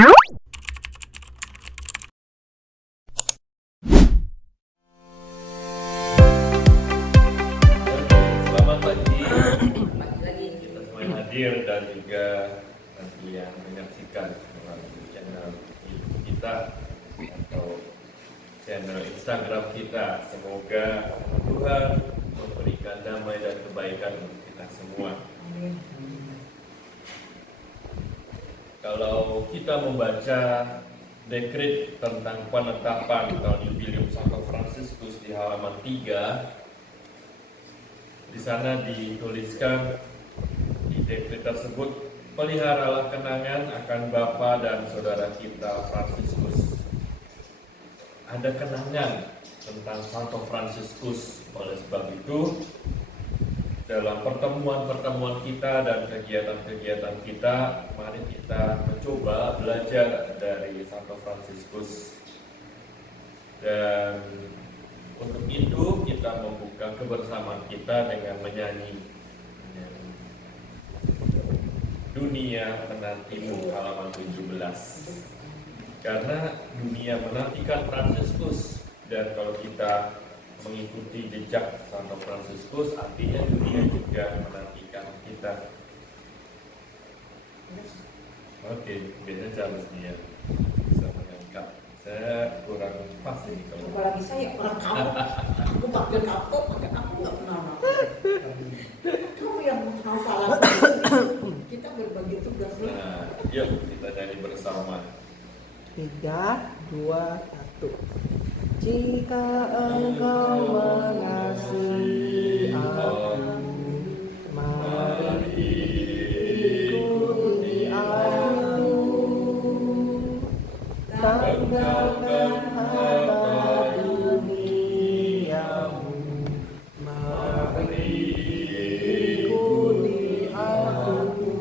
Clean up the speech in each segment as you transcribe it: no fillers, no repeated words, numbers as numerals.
Selamat pagi. Kita semua yang hadir dan juga nanti yang menyaksikan melalui channel YouTube kita atau channel Instagram kita. Semoga Tuhan memberikan damai dan kebaikan untuk kita semua. Kalau kita membaca dekret tentang penetapan tahun jubileum Santo Fransiskus di halaman 3, di sana dituliskan di dekret tersebut, peliharalah kenangan akan Bapa dan saudara kita Fransiskus. Ada kenangan tentang Santo Fransiskus. Oleh sebab itu, dalam pertemuan-pertemuan kita dan kegiatan-kegiatan kita, mari kita mencoba belajar dari Santo Fransiskus. Dan untuk itu kita membuka kebersamaan kita dengan menyanyi Dunia Menantimu halaman 17. Karena dunia menantikan Fransiskus, dan kalau kita mengikuti jejak Santo Fransiskus, artinya dunia juga menantikan kita. Oke, biasanya Charles dia bisa mengangkat. Saya kurang pas ini kalau. Apalagi saya orang kamu, aku pakai kapok, pakai aku nggak pernah. Kamu yang hafal kita berbagi tugas. Nah, yuk kita nyanyi bersama. 3, 2, 1. Jika engkau mengasihi aku, mari ikuti aku. Tinggalkan harta duniamu, mari ikuti aku.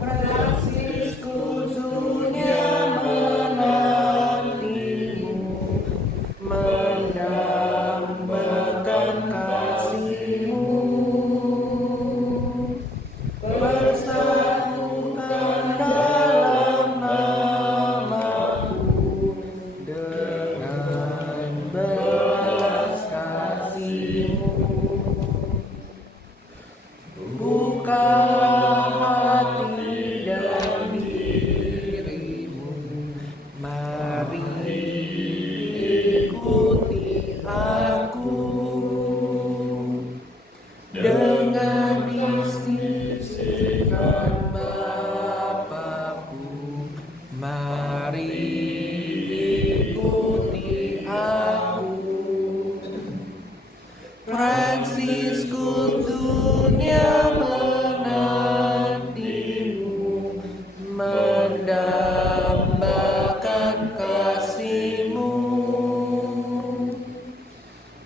Fransiskus dunia menantimu, mendambakan kasihmu. Bersatukan dalam namaku, dengan belas kasihmu. Bukalah hati dan dirimu, mari ikuti aku. Dengan bisikan Bapakku, mari ikuti aku. Fransiskus dunia menantimu, mendambakan kasihmu.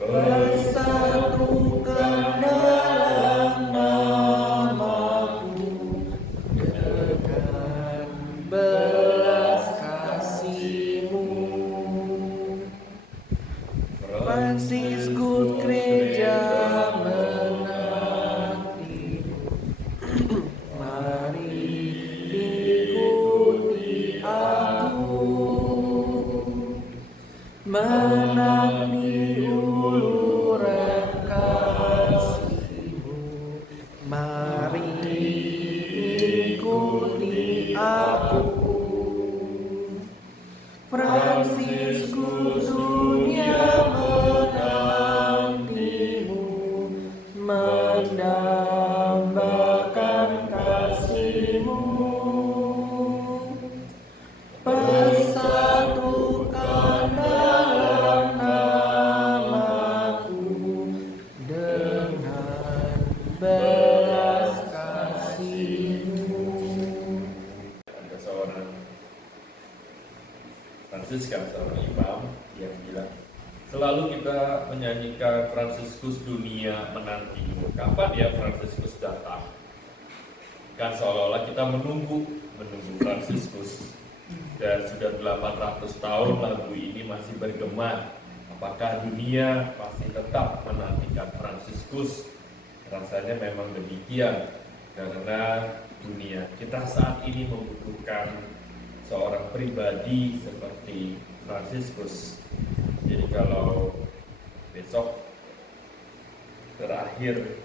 Bersatukan dalam namaku, dengan belas kasihmu. Fransiskus gereja menantimu, mari ikuti aku. Menanti uluran kasihmu, mari ikuti aku. Fransiskus dunia menantimu, mendambakan kasihmu. Persatukan dalam namaku, dengan belas kasihmu. Ada seorang Fransiskan, seorang imam yang bilang, selalu kita menyanyikan Fransiskus dunia menantimu. Kapan ya Fransiskus datang? Kan seolah-olah kita menunggu Fransiskus. Dan sudah 800 tahun lagu ini masih bergema. Apakah dunia masih tetap menantikan Fransiskus? Rasanya memang demikian, karena dunia. Kita saat ini membutuhkan seorang pribadi seperti Fransiskus. Jadi kalau besok terakhir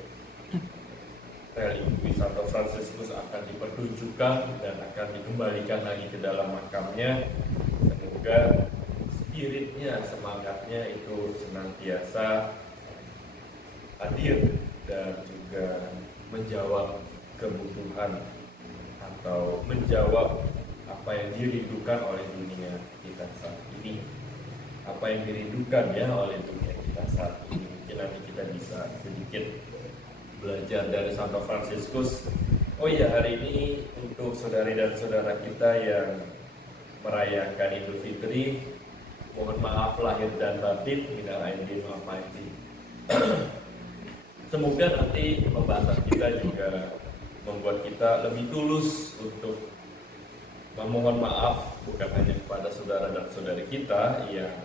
religi Santo Fransiskus akan dipertunjukkan dan akan dikembalikan lagi ke dalam makamnya, semoga spiritnya, semangatnya itu senantiasa hadir dan juga menjawab kebutuhan atau menjawab apa yang dirindukan oleh dunia kita saat ini. Apa yang dirindukan ya oleh dunia kita saat ini. Mungkin nanti kita bisa sedikit belajar dari Santo Fransiskus. Oh iya, hari ini untuk saudari dan saudara kita yang merayakan Idul Fitri, mohon maaf lahir dan batin, minal aidin wal faizin. Semoga nanti pembahasan kita juga membuat kita lebih tulus untuk memohon maaf bukan hanya kepada saudara dan saudari kita yang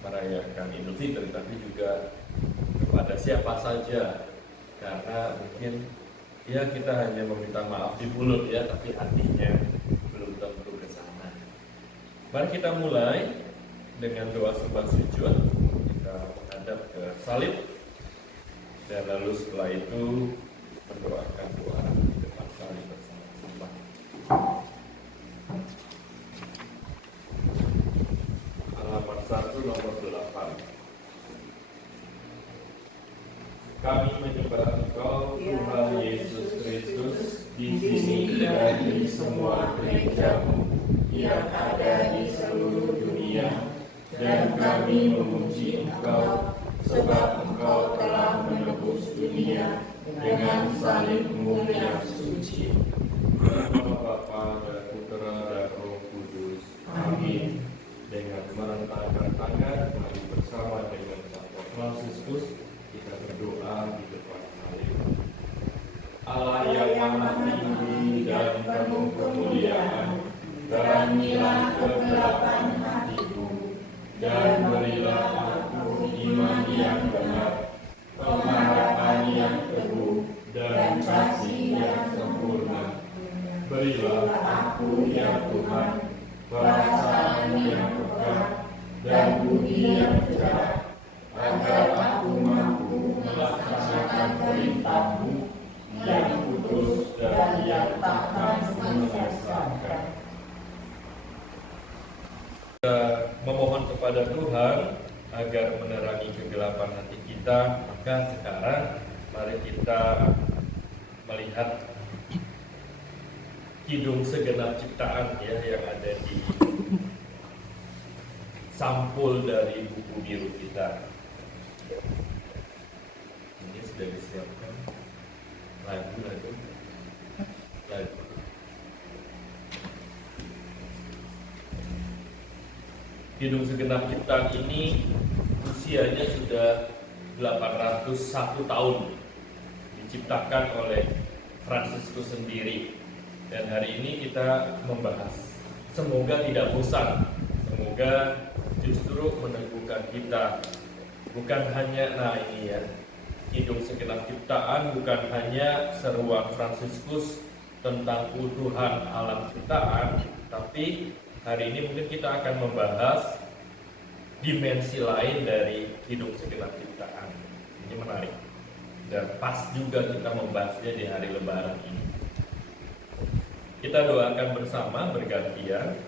merayakan Idul Fitri, tapi juga kepada siapa saja. Karena mungkin ya kita hanya meminta maaf di mulut ya, tapi hatinya belum tentu ke sana. Mari kita mulai dengan doa sembah sujud. Kita menghadap ke salib dan lalu setelah itu mendoakan doa di depan salib bersama-sama. Halaman 1 nomor 8. Kami menyembah Engkau, Tuhan Yesus Kristus, di sini dan di semua gerejamu yang ada di seluruh dunia, dan kami memuji Engkau, sebab Engkau telah menebus dunia dengan salib-Mu yang suci. Nama Bapa dan Putera dan Roh Kudus. Amin. Dengan merentangkan tangan, mari bersama dengan Santo Fransiskus kita berdoa di depan salib. Allah yang maha tinggi dan penuh kemuliaan, terangilah kegelapan hatiku dan berilah aku iman yang benar, pengharapan yang teguh dan kasih yang sempurna. Berilah aku ya Tuhan perasaan yang peka dan budi yang cerah, agar aku mampu melaksanakan perintah-Mu yang kudus dan yang takkan menyesalkan. Kita memohon kepada Tuhan agar menerangi kegelapan hati kita. Maka sekarang mari kita melihat kidung segenap ciptaan ya yang ada di sampul dari buku biru kita. Ini sudah disiapkan lagu. Kidung segenap ciptaan ini usianya sudah 801 tahun, diciptakan oleh Fransiskus sendiri. Dan hari ini kita membahas, semoga tidak bosan, semoga justru meneguhkan kita. Bukan hanya, ini ya, kidung segenap ciptaan bukan hanya seruan Fransiskus tentang keutuhan alam ciptaan, tapi hari ini mungkin kita akan membahas dimensi lain dari kidung segenap ciptaan. Ini menarik dan pas juga kita membahasnya di hari Lebaran ini. Kita doakan bersama bergantian,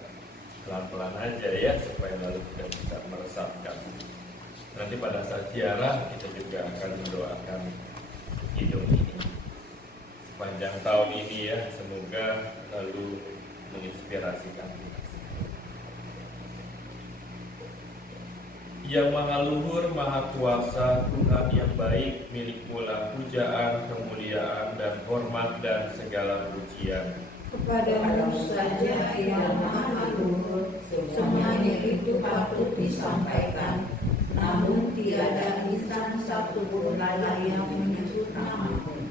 pelan-pelan aja ya, supaya lalu kita bisa meresapkan. Nanti pada saat ziarah kita juga akan mendoakan kidung ini sepanjang tahun ini ya, semoga lalu menginspirasikan kita. Yang Maha Luhur, Maha Kuasa, Tuhan yang baik, milik-Mu lah pujaan, kemuliaan, dan hormat dan segala pujian. Kepadamu saja yang maha luhur, semuanya itu patut disampaikan, namun tiada lisan satu pun yang menyebut nama-Mu.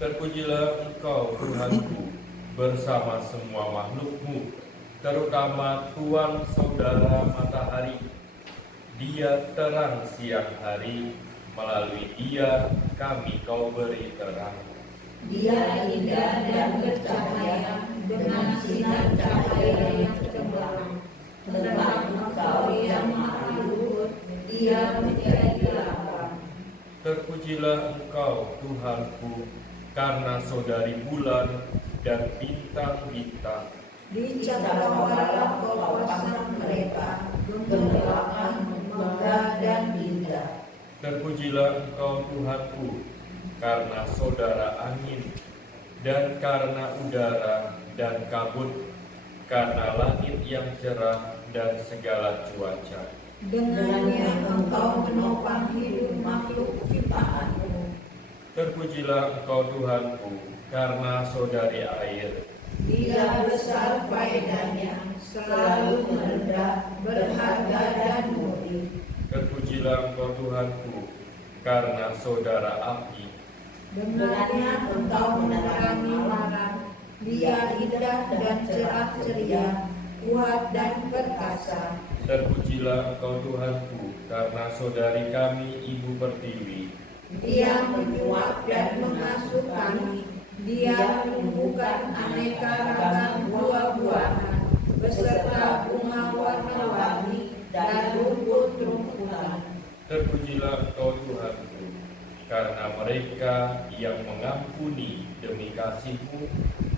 Terpujilah Engkau Tuhanku bersama semua makhluk-Mu, terutama Tuhan Saudara Matahari. Dia terang siang hari, melalui Dia kami Kau beri terang. Dia indah dan bercahaya dengan sinar cahaya yang cemerlang. Tentang Engkau yang maha luhur, Dia menjadi lambang. Terpujilah Engkau, Tuhanku, karena saudari bulan dan bintang-bintang. Di cakrawala kawasan mereka, gemilangan megah dan indah. Terpujilah Engkau, Tuhanku, karena saudara angin, dan karena udara dan kabut, karena langit yang cerah dan segala cuaca. Dengannya Engkau menopang hidup makhluk ciptaanmu. Terpujilah Engkau, Tuhanku, karena saudari air. Dia besar faedahnya, selalu merendah, berharga dan murni. Terpujilah Engkau, Tuhanku, karena saudara api. Dengannya Engkau menerangi malam. Dia indah dan cerah ceria, kuat dan perkasa. Terpujilah Engkau, Tuhanku, karena saudari kami, Ibu Pertiwi. Dia menyuap dan mengasuh kami. Dia menumbuhkan aneka ragam buah-buahan beserta bunga warna-warni dan rumput-rumputan. Terpujilah Engkau, Tuhanku, karena mereka yang mengampuni demi kasih-Mu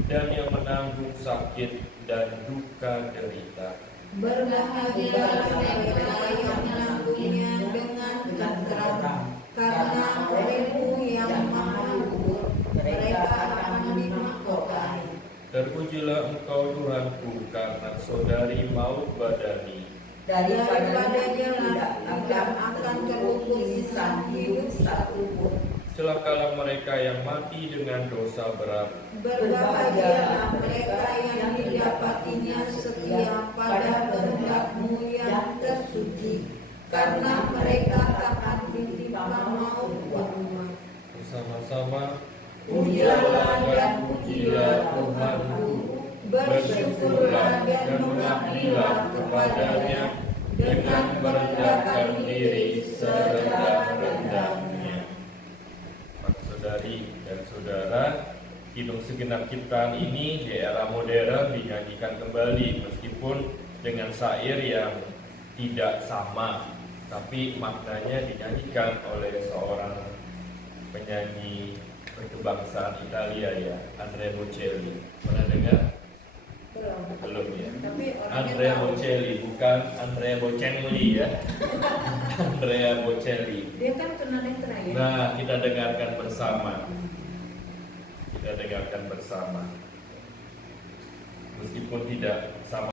dan yang menanggung sakit dan duka derita. Berbahagialah mereka yang menanggungnya dengan tentram, karena oleh-Mu yang maha luhur, mereka akan dimahkotai. Terpujilah Engkau, Tuhanku, karena saudari maut badani. Daripadanya tidak akan terluput lisan hidup satupun. Celakalah mereka yang mati dengan dosa berat. Berbahagialah mereka yang didapatinya setia pada kehendak-Mu yang tersuci, karena mereka takkan ditimpa maut rumah. Bersama-sama, Pujilah dan pujilah Tuhanku, bersyukurlah dan mengabdilah kepadanya dengan merendahkan diri serendah-rendahnya. Maka saudari dan saudara, Kidung Segenap Ciptaan ini di era modern dinyanyikan kembali meskipun dengan syair yang tidak sama, tapi maknanya dinyanyikan oleh seorang penyanyi berkebangsaan Italia ya, Andrea Bocelli. Pernah dengar? Belum ya. Andrea Bocelli, bukan Andrea Bocelli ya. Andrea Bocelli. Dia kan tunanetra ya. Nah, kita dengarkan bersama. Kita dengarkan bersama. Meskipun tidak sama.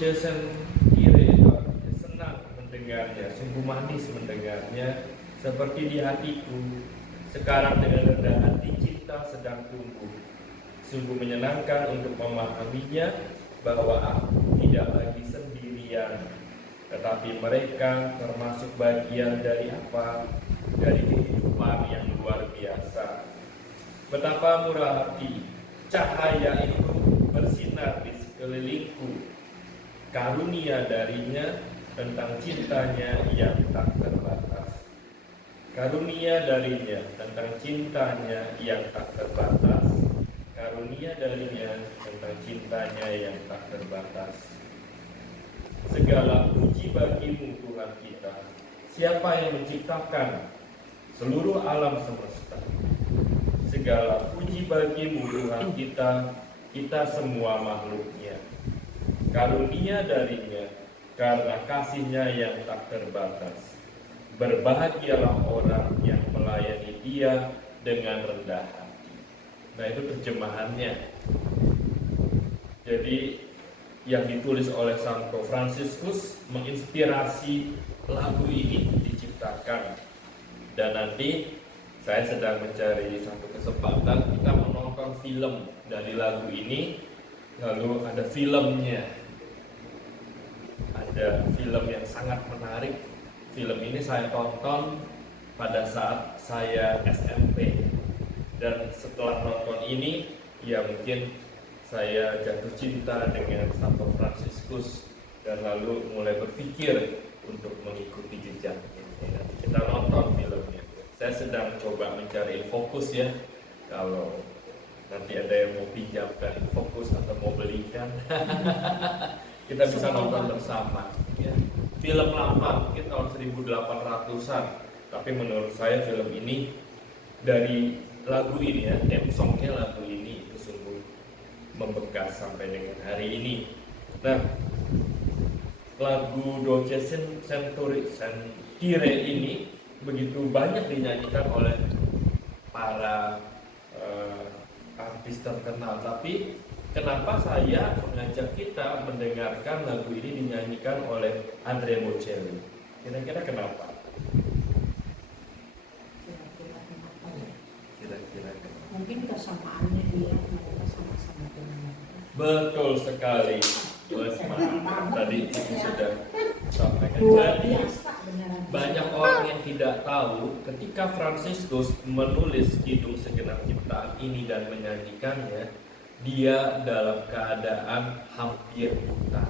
dolce sentire itu artinya senang mendengarnya, sungguh manis mendengarnya, seperti di hatiku. Sekarang dengan rendah hati cinta sedang tumbuh. Sungguh menyenangkan untuk memahaminya bahwa aku tidak lagi sendirian, tetapi mereka termasuk bagian dari apa? Dari kehidupan yang luar biasa. Betapa murah hati, cahaya itu bersinar di sekelilingku. Karunia darinya tentang cintanya yang tak terbatas. Karunia darinya tentang cintanya yang tak terbatas. Karunia darinya tentang cintanya yang tak terbatas. Segala puji bagimu Tuhan kita. Siapa yang menciptakan seluruh alam semesta? Segala puji bagimu Tuhan kita, kita semua makhluknya. Karunia darinya karena kasihnya yang tak terbatas. Berbahagialah orang yang melayani dia dengan rendah hati. Nah, itu terjemahannya. Jadi yang ditulis oleh Santo Fransiskus menginspirasi lagu ini diciptakan. Dan nanti saya sedang mencari satu kesempatan kita menonton film dari lagu ini. Lalu ada filmnya. Ada film yang sangat menarik. Film ini saya tonton pada saat saya SMP. Dan setelah nonton ini, ya mungkin saya jatuh cinta dengan Santo Fransiskus dan lalu mulai berpikir untuk mengikuti jejaknya. Nanti kita nonton filmnya. Saya sedang coba mencari fokus ya. Kalau nanti ada yang mau pinjamkan fokus atau mau belikan, kita bisa nonton bersama. Ya. Film lama, mungkin tahun 1800-an. Tapi menurut saya film ini dari lagu ini ya, theme songnya lagu ini itu sungguh membekas sampai dengan hari ini. Nah, lagu Dolce Sentire ini begitu banyak dinyanyikan oleh para artis terkenal. Tapi kenapa saya mengajak kita mendengarkan lagu ini dinyanyikan oleh Andrea Bocelli? Kira-kira kenapa? Kira-kira Mungkin kesamaannya dia mereka sama-sama dengan betul sekali. Tadi itu sudah sampaikan. luar Jadi biasa beneran. banyak orang yang tidak tahu ketika Fransiskus menulis Kidung Segenap Ciptaan ini dan menyanyikannya, dia dalam keadaan hampir buta.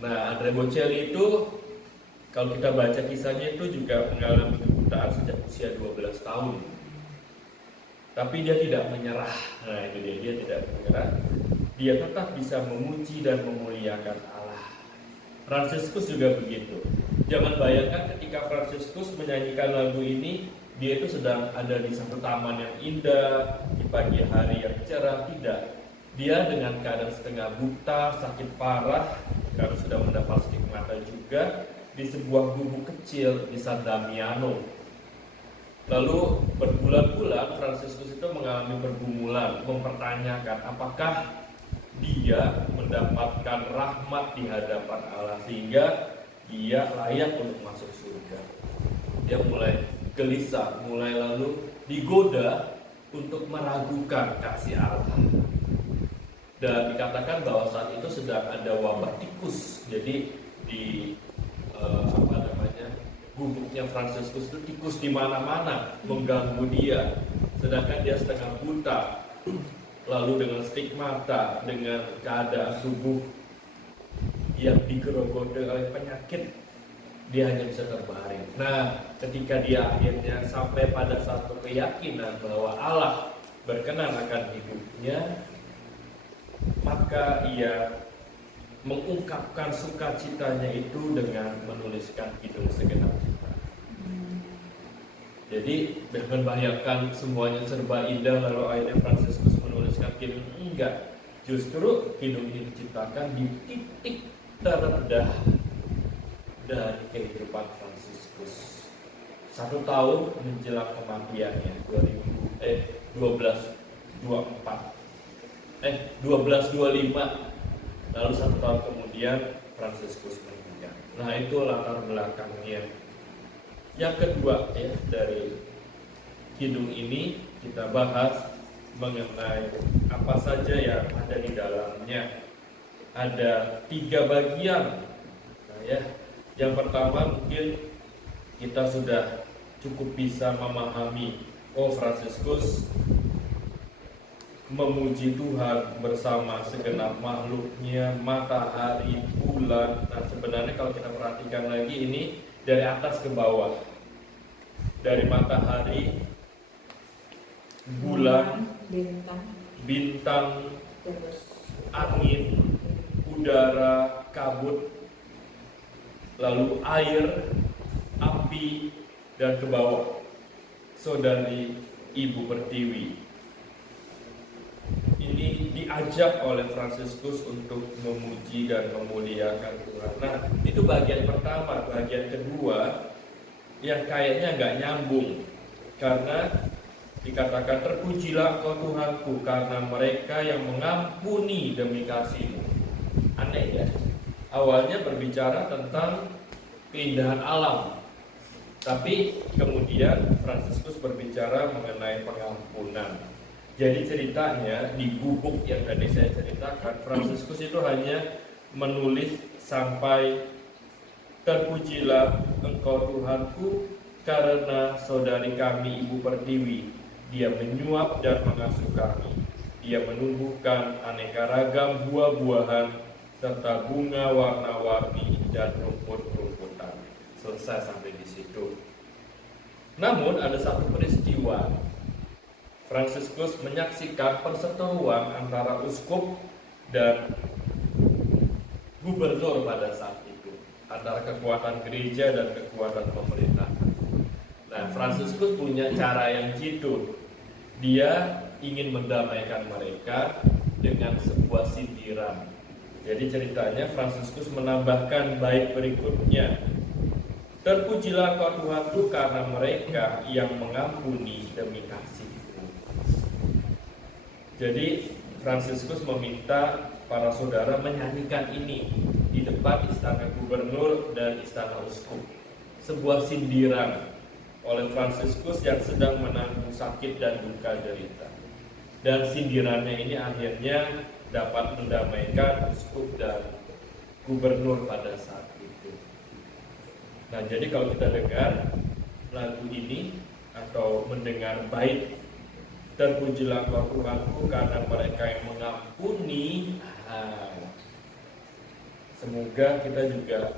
Nah, Andrea Bocelli itu kalau kita baca kisahnya itu juga mengalami kebutaan sejak usia 12 tahun. Tapi dia tidak menyerah. Nah, itu dia tidak menyerah. Dia tetap bisa memuji dan memuliakan Allah. Fransiskus juga begitu. Jangan bayangkan ketika Fransiskus menyanyikan lagu ini, dia itu sedang ada di satu taman yang indah, di pagi hari yang cerah. Tidak. Dia dengan keadaan setengah buta, sakit parah, karena sudah mendapat stigmata juga, di sebuah gubuk kecil di San Damiano. Lalu berbulan-bulan Fransiskus itu mengalami pergumulan, mempertanyakan apakah dia mendapatkan rahmat di hadapan Allah sehingga dia layak untuk masuk surga. Dia mulai gelisah, mulai lalu digoda untuk meragukan kasih Allah. Dan dikatakan bahwa saat itu sedang ada wabah tikus. Jadi di gubuknya Fransiskus itu tikus di mana-mana mengganggu dia. Sedangkan dia setengah buta. Lalu dengan stigmata, dengan keadaan tubuh yang digerogoti oleh penyakit, dia hanya bisa terbaring. Nah, ketika dia akhirnya sampai pada satu keyakinan bahwa Allah berkenan akan hidupnya, maka ia mengungkapkan sukacitanya itu dengan menuliskan Kidung Segenap Ciptaan. Jadi jangan bayangkan semuanya serba indah lalu akhirnya Fransiskus menuliskan Kidung. Enggak, justru Kidung ini diciptakan di titik terendah dari kehidupan Fransiskus. 1 tahun menjelang kematiannya 1225 Lalu 1 tahun kemudian Fransiskus meninggal. Nah, itu latar belakangnya. Yang kedua ya, dari kidung ini kita bahas mengenai apa saja yang ada di dalamnya. Ada 3 bagian. Nah, ya, yang pertama mungkin kita sudah cukup bisa memahami, Fransiskus memuji Tuhan bersama segenap makhluknya, matahari, bulan. Nah, sebenarnya kalau kita perhatikan lagi ini dari atas ke bawah, dari matahari, bulan, bintang, angin, udara, kabut, lalu air, api, dan ke bawah Saudari Ibu Pertiwi. Ini diajak oleh Fransiskus untuk memuji dan memuliakan Tuhan. Nah, itu bagian pertama. Bagian kedua yang kayaknya nggak nyambung, karena dikatakan terpujilah Engkau Tuhanku karena mereka yang mengampuni demi kasih-Mu. Aneh ya. Awalnya berbicara tentang keindahan alam, tapi kemudian Fransiskus berbicara mengenai pengampunan. Jadi ceritanya di gubuk yang tadi saya ceritakan, Fransiskus itu hanya menulis sampai terpujilah Engkau Tuhanku karena saudari kami Ibu Pertiwi, dia menyuap dan mengasuh kami, dia menumbuhkan aneka ragam buah-buahan serta bunga warna-warni dan rumput-rumputan. Selesai sampai di situ. Namun ada satu peristiwa. Fransiskus menyaksikan perseteruan antara uskup dan gubernur pada saat itu, antara kekuatan gereja dan kekuatan pemerintah. Nah, Fransiskus punya cara yang jitu. Dia ingin mendamaikan mereka dengan sebuah sindiran. Jadi ceritanya Fransiskus menambahkan bait berikutnya. Terpujilah Engkau Tuhanku karena mereka yang mengampuni demi kasih-Mu. Jadi Fransiskus meminta para saudara menyanyikan ini di depan istana gubernur dan istana uskup. Sebuah sindiran oleh Fransiskus yang sedang menanggung sakit dan duka derita. Dan sindirannya ini akhirnya dapat mendamaikan uskup dan gubernur pada saat itu. Nah, jadi kalau kita dengar lagu ini atau mendengar bait terpujilah Engkau Tuhanku karena mereka yang mengampuni, semoga kita juga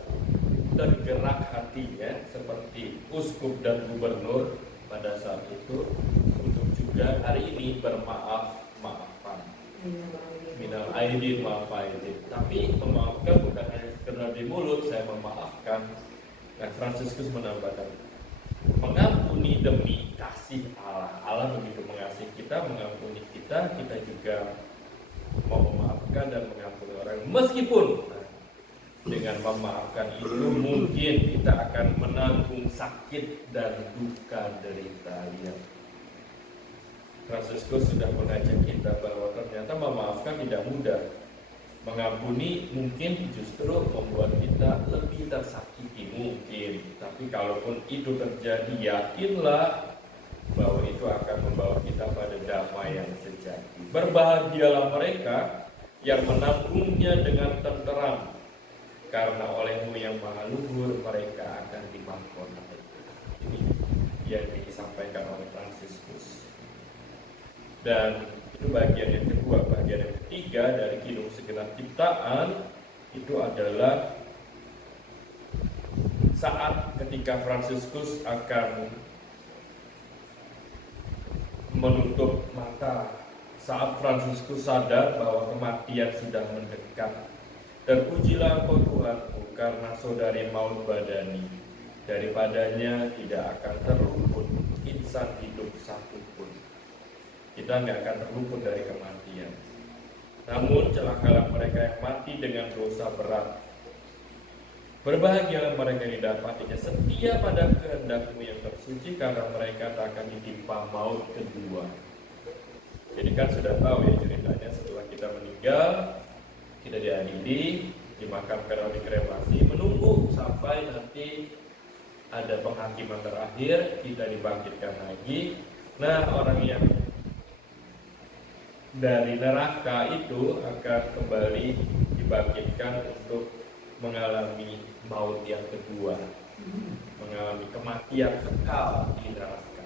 tergerak hatinya seperti uskup dan gubernur pada saat itu untuk juga hari ini bermaaf-maafan. Minal aidin wal faizin. Tapi memaafkan bukan hanya sekedar di mulut, saya memaafkan. Nah, Fransiskus menambahkan mengampuni demi kasih Allah. Allah begitu mengasihi kita, mengampuni kita, kita juga mau memaafkan dan mengampuni orang. Meskipun dengan memaafkan itu mungkin kita akan menanggung sakit dan duka derita yang Fransiskus sudah mengajak kita bahwa ternyata memaafkan tidak mudah. Mengampuni mungkin justru membuat kita lebih tersakiti mungkin. Tapi kalaupun itu terjadi, yakinlah bahwa itu akan membawa kita pada damai yang sejati. Berbahagialah mereka yang menanggungnya dengan tenteram, karena oleh-Mu yang maha luhur mereka akan dimahkota. Ini yang disampaikan oleh Fransiskus. Dan itu bagian yang kedua. Bagian yang ketiga dari kidung segenap ciptaan itu adalah saat ketika Fransiskus akan menutup mata, saat Fransiskus sadar bahwa kematian sedang mendekat. Terpujilah Engkau Tuhanku karena saudari maut badani, daripadanya tidak akan terluput insan hidup satupun. Kita nggak akan terluput dari kematian. Namun celakalah mereka yang mati dengan dosa berat. Berbahagialah mereka yang didapatinya setia pada kehendak-Mu yang tersuci, karena mereka tak akan ditimpa maut kedua. Jadi kan sudah tahu ya ceritanya, setelah kita meninggal, kita diadili, dimakamkan atau dikremasi, menunggu sampai nanti ada penghakiman terakhir, kita dibangkitkan lagi. Nah, orang yang dari neraka itu akan kembali dibangkitkan untuk mengalami maut yang kedua, mengalami kematian kekal di neraka.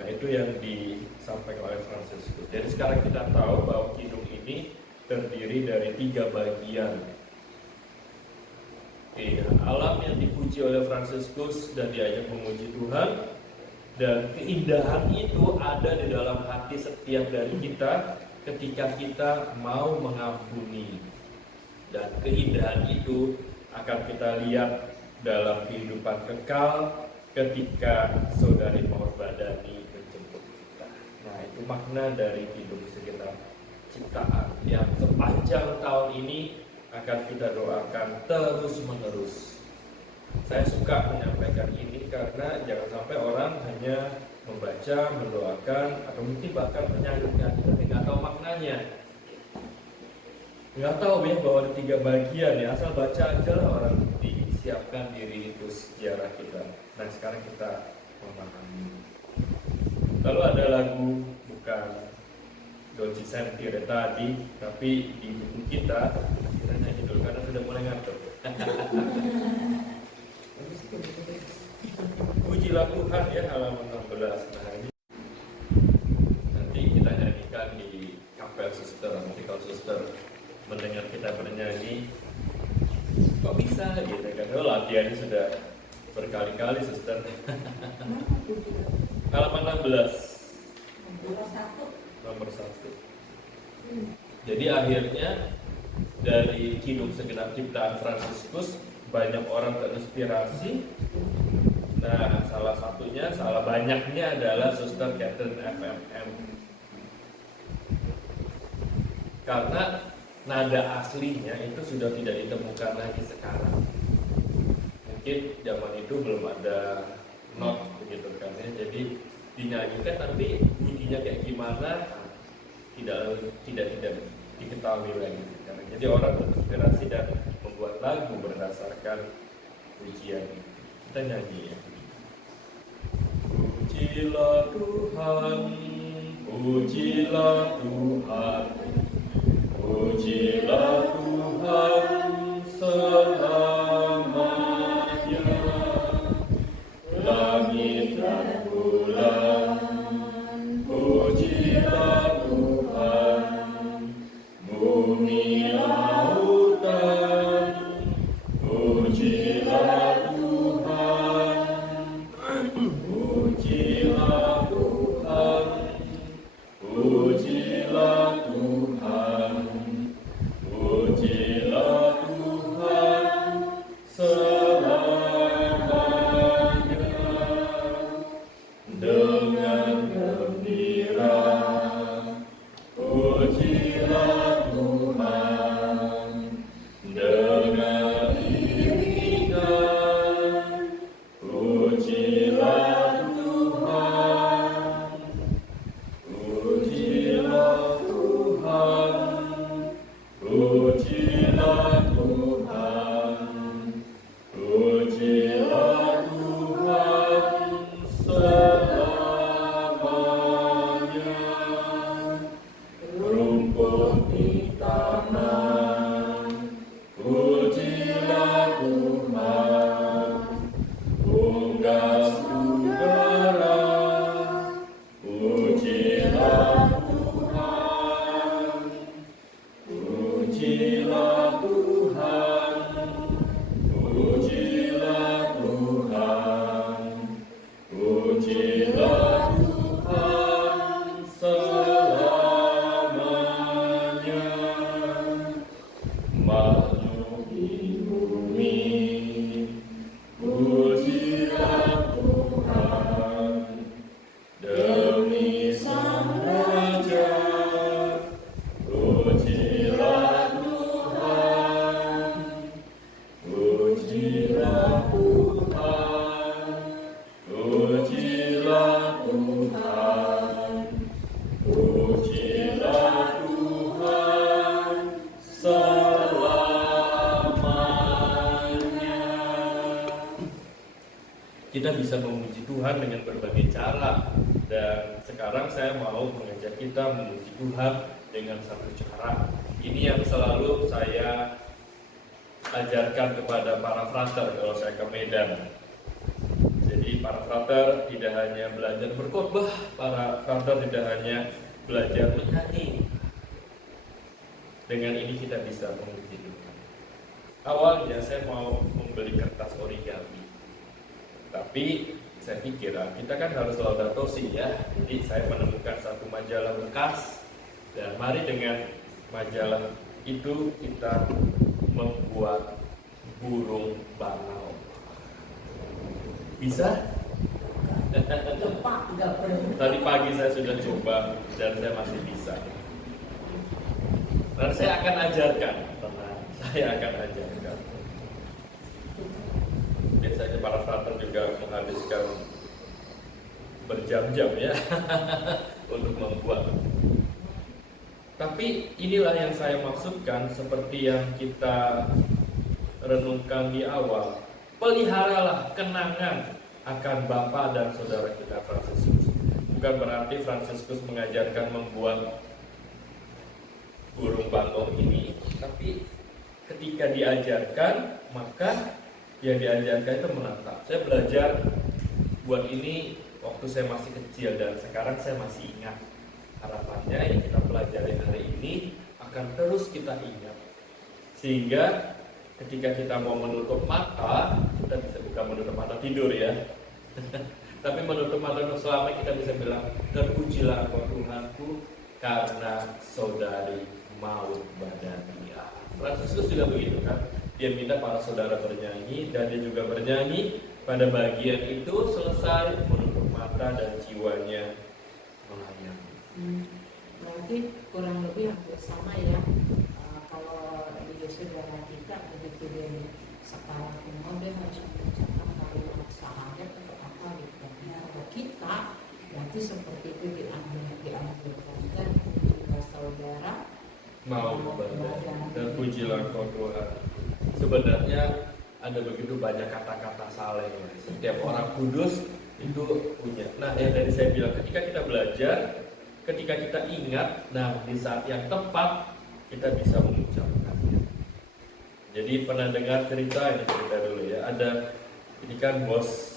Nah, itu yang disampaikan oleh Fransiskus. Jadi sekarang kita tahu bahwa kidung ini terdiri dari 3 bagian. Keindahan alam yang dipuji oleh Fransiskus dan diajak memuji Tuhan, dan keindahan itu ada di dalam hati setiap dari kita ketika kita mau mengampuni, dan keindahan itu akan kita lihat dalam kehidupan kekal ketika saudari Maur Badani menjemput kita. Nah, itu makna dari hidup sekitar ciptaan yang sepanjang tahun ini akan kita doakan terus menerus. Saya suka menyampaikan ini karena jangan sampai orang hanya membaca, mendoakan, atau mungkin bahkan menyanyikan, tapi nggak tahu maknanya. Nggak tahu ya bahwa ada 3 bagian ya, asal baca aja lah orang disiapkan diri itu sejarah kita. Nah, sekarang kita memahami. Lalu ada lagu, bukan Dolce Sentire tadi, tapi di buku kita nyanyi dulu karena sudah mulai ngantuk. Pujilah Tuhan ya, halaman 16. Nah, ini nanti kita nyanyikan di kapel suster, nanti kalau suster mendengar kita bernyanyi, kok bisa gitu kan? Oh, latihannya sudah berkali-kali suster. Halaman 16 nomor 1. Jadi akhirnya dari kidung segenap ciptaan Fransiskus banyak orang terinspirasi. Nah, salah banyaknya adalah Suster Catherine FMM. Karena nada aslinya itu sudah tidak ditemukan lagi sekarang. Mungkin zaman itu belum ada not begitu kan ya. Jadi dinyanyikan tapi bunyinya kayak gimana tidak diketahui lagi sekarang. Jadi orang terinspirasi dan membuat lagu berdasarkan pujian. Kita nyanyi ya. Pujilah Tuhan, pujilah Tuhan, pujilah Tuhan selamanya. Langit dan bulan, pujilah Tuhan, bumi lautan, pujilah Tuhan, pujilah Tuhan, pujilah Tuhan, pujilah Tuhan selamanya. Dengan gembira pujilah Tuhan, dengan iringan pujilah Tuhan, pujilah Tuhan, pujilah Tuhan, pujilah Tuhan selamanya. Rumput di taman, pujilah Tuhan, unggas udara, pujilah Tuhan, pujilah Tuhan, pujilah Tuhan, pujilah Tuhan selamanya. bisa memuji Tuhan dengan berbagai cara. Dan sekarang saya mau mengajak kita memuji Tuhan dengan satu cara. Ini yang selalu saya ajarkan kepada para frater kalau saya ke Medan. Jadi para frater tidak hanya belajar berkhotbah, para frater tidak hanya belajar menyanyi. Dengan ini kita bisa memuji Tuhan. Awalnya saya mau membeli kertas origami, tapi saya pikir kita kan harus Laudato Si ya. Jadi saya menemukan satu majalah bekas, dan mari dengan majalah itu kita membuat burung bangau. Bisa? Cepat nggak perlu. Tadi pagi saya sudah coba dan saya masih bisa. Dan saya akan ajarkan, saya akan ajarkan. Biasanya para frater juga menghabiskan berjam-jam ya untuk membuat. Tapi inilah yang saya maksudkan, seperti yang kita renungkan di awal. Peliharalah kenangan akan Bapa dan saudara kita Fransiskus. Bukan berarti Fransiskus mengajarkan membuat burung bangau ini, tapi ketika diajarkan, maka yang diajarkan itu menatap. Saya belajar buat ini waktu saya masih kecil, dan sekarang saya masih ingat. Harapannya yang kita pelajari hari ini akan terus kita ingat, sehingga ketika kita mau menutup mata, kita bisa bukan menutup mata tidur ya, tapi menutup mata untuk selama, kita bisa bilang, terpujilah Engkau Tuhanku karena saudari maut badania. Fransiskus juga begitu kan, dia minta para saudara bernyanyi, dan dia juga bernyanyi pada bagian itu selesai menutup mata dan jiwanya melayani. Berarti kurang lebih hampir sama ya. Kalau di saudara kita begitu dia sekarang umur, dia harus mengucapkan kalimat syahadat atau apa gitu. Kalau kita berarti seperti itu diambilkan dan juga saudara Mau dan pujilah Engkau Tuhan. Sebenarnya ada begitu banyak kata-kata saleh. Setiap orang kudus itu punya. Nah, yang tadi saya bilang, ketika kita belajar, ketika kita ingat, nah di saat yang tepat kita bisa mengucapkannya. Jadi pernah dengar cerita, ini cerita dulu ya. Ada, ini kan bos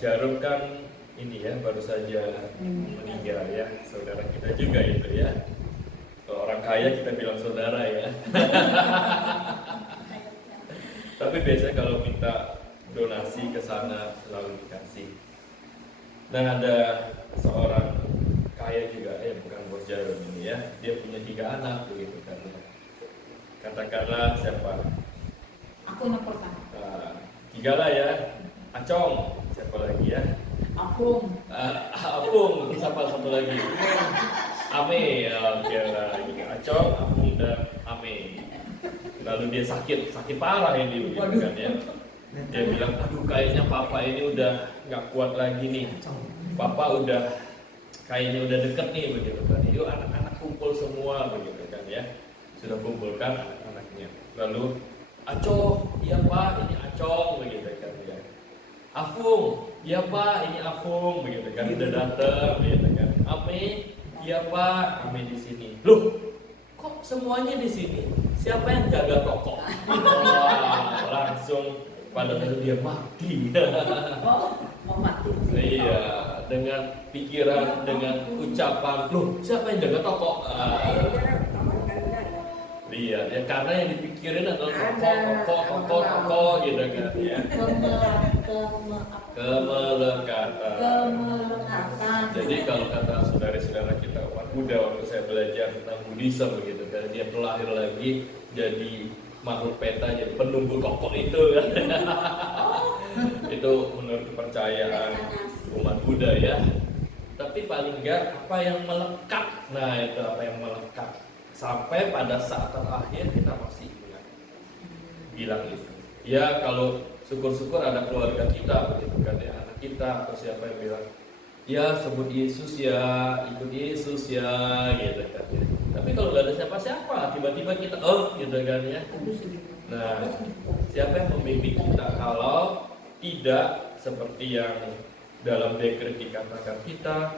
Jarum kan ini ya, baru saja meninggal ya, saudara kita juga itu ya. Kalau orang kaya kita bilang saudara ya. Tapi biasanya kalau minta donasi ke sana selalu dikasih. Nah, ada seorang kaya juga, bukan bos Jarum ini ya, dia punya 3 anak begitu kan. Katakanlah siapa? aku yang pertama. 3 lah ya. Acong, siapa lagi ya? Apung. Apung, siapa satu lagi? Ame, oke lagi. Acong, Apung dan Ame. Lalu dia sakit parah ini begitu kan ya. Dia bilang, aduh kayaknya papa ini udah nggak kuat lagi nih. Papa udah kayaknya udah deket nih begitu kan. Yuk anak-anak kumpul semua begitu kan ya. Sudah kumpulkan anak-anaknya. Lalu Acong, iya pak, ini Acong begitu kan ya. Afung, iya pak, ini Afung begitu kan, udah datang begitu kan. Ame, iya pak, Ame di sini. Loh, kok semuanya di sini? Siapa yang jaga toko? Wah, langsung pada waktu dia mati. Mau mati. Iya, dengan pikiran, dengan ucapan, loh siapa yang jaga toko? Iya, ya karena yang dipikirin adalah toko gitu kan ya. Kemelekatan. Jadi kalau kata saudara-saudara kita umat Buddha waktu saya belajar tentang Buddhisme begitu kan, dia terlahir lagi jadi makhluk peta, jadi penunggu toko itu kan. Itu menurut kepercayaan umat Buddha ya. Tapi paling enggak apa yang melekat. Nah, itu apa yang melekat. Sampai pada saat terakhir kita masih ingat bilang itu. Ya kalau syukur-syukur ada keluarga kita begitu kan ya, anak kita atau siapa yang bilang, ya sebut Yesus ya, ikut Yesus ya gitu kan ya. Tapi kalau nggak ada siapa-siapa, tiba-tiba kita gitu kan ya. Nah, siapa yang membimbing kita kalau tidak seperti yang dalam dekret dikatakan, kita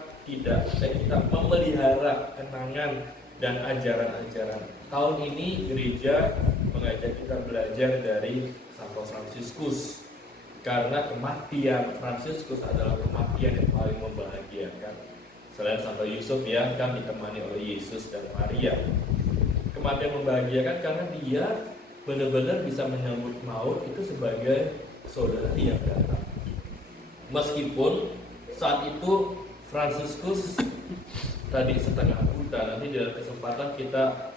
memelihara kenangan dan ajaran-ajaran. Tahun ini gereja mengajak kita belajar dari Santo Fransiskus, karena kematian Fransiskus adalah kematian yang paling membahagiakan. Selain Santo Yusuf ya, kan ditemani oleh Yesus dan Maria. Kematian membahagiakan karena dia benar-benar bisa menyambut maut itu sebagai saudari yang datang. Meskipun saat itu Fransiskus tadi setengah buta, nanti dalam kesempatan kita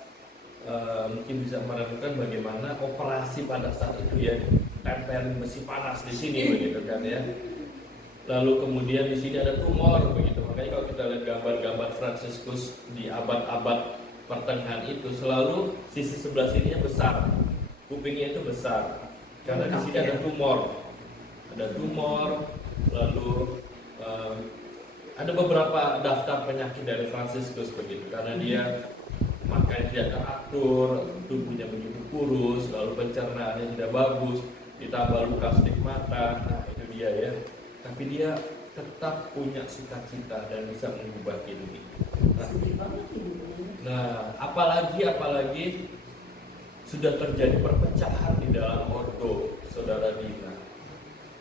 mungkin bisa menemukan bagaimana operasi pada saat itu ya, tempelin besi panas di sini begitu kan ya. Lalu kemudian di sini ada tumor begitu. Makanya kalau kita lihat gambar-gambar Fransiskus di abad-abad pertengahan itu selalu sisi sebelah sininya besar, kupingnya itu besar karena di sini ada tumor, lalu ada beberapa daftar penyakit dari Fransiskus begitu, karena dia makan tidak teratur, tubuhnya begitu kurus, lalu pencernaannya tidak bagus, ditambah luka stigmata. Nah itu dia ya. Tapi dia tetap punya sukacita dan bisa mengubah hidup. Nah, apalagi sudah terjadi perpecahan di dalam ordo, saudara Dina.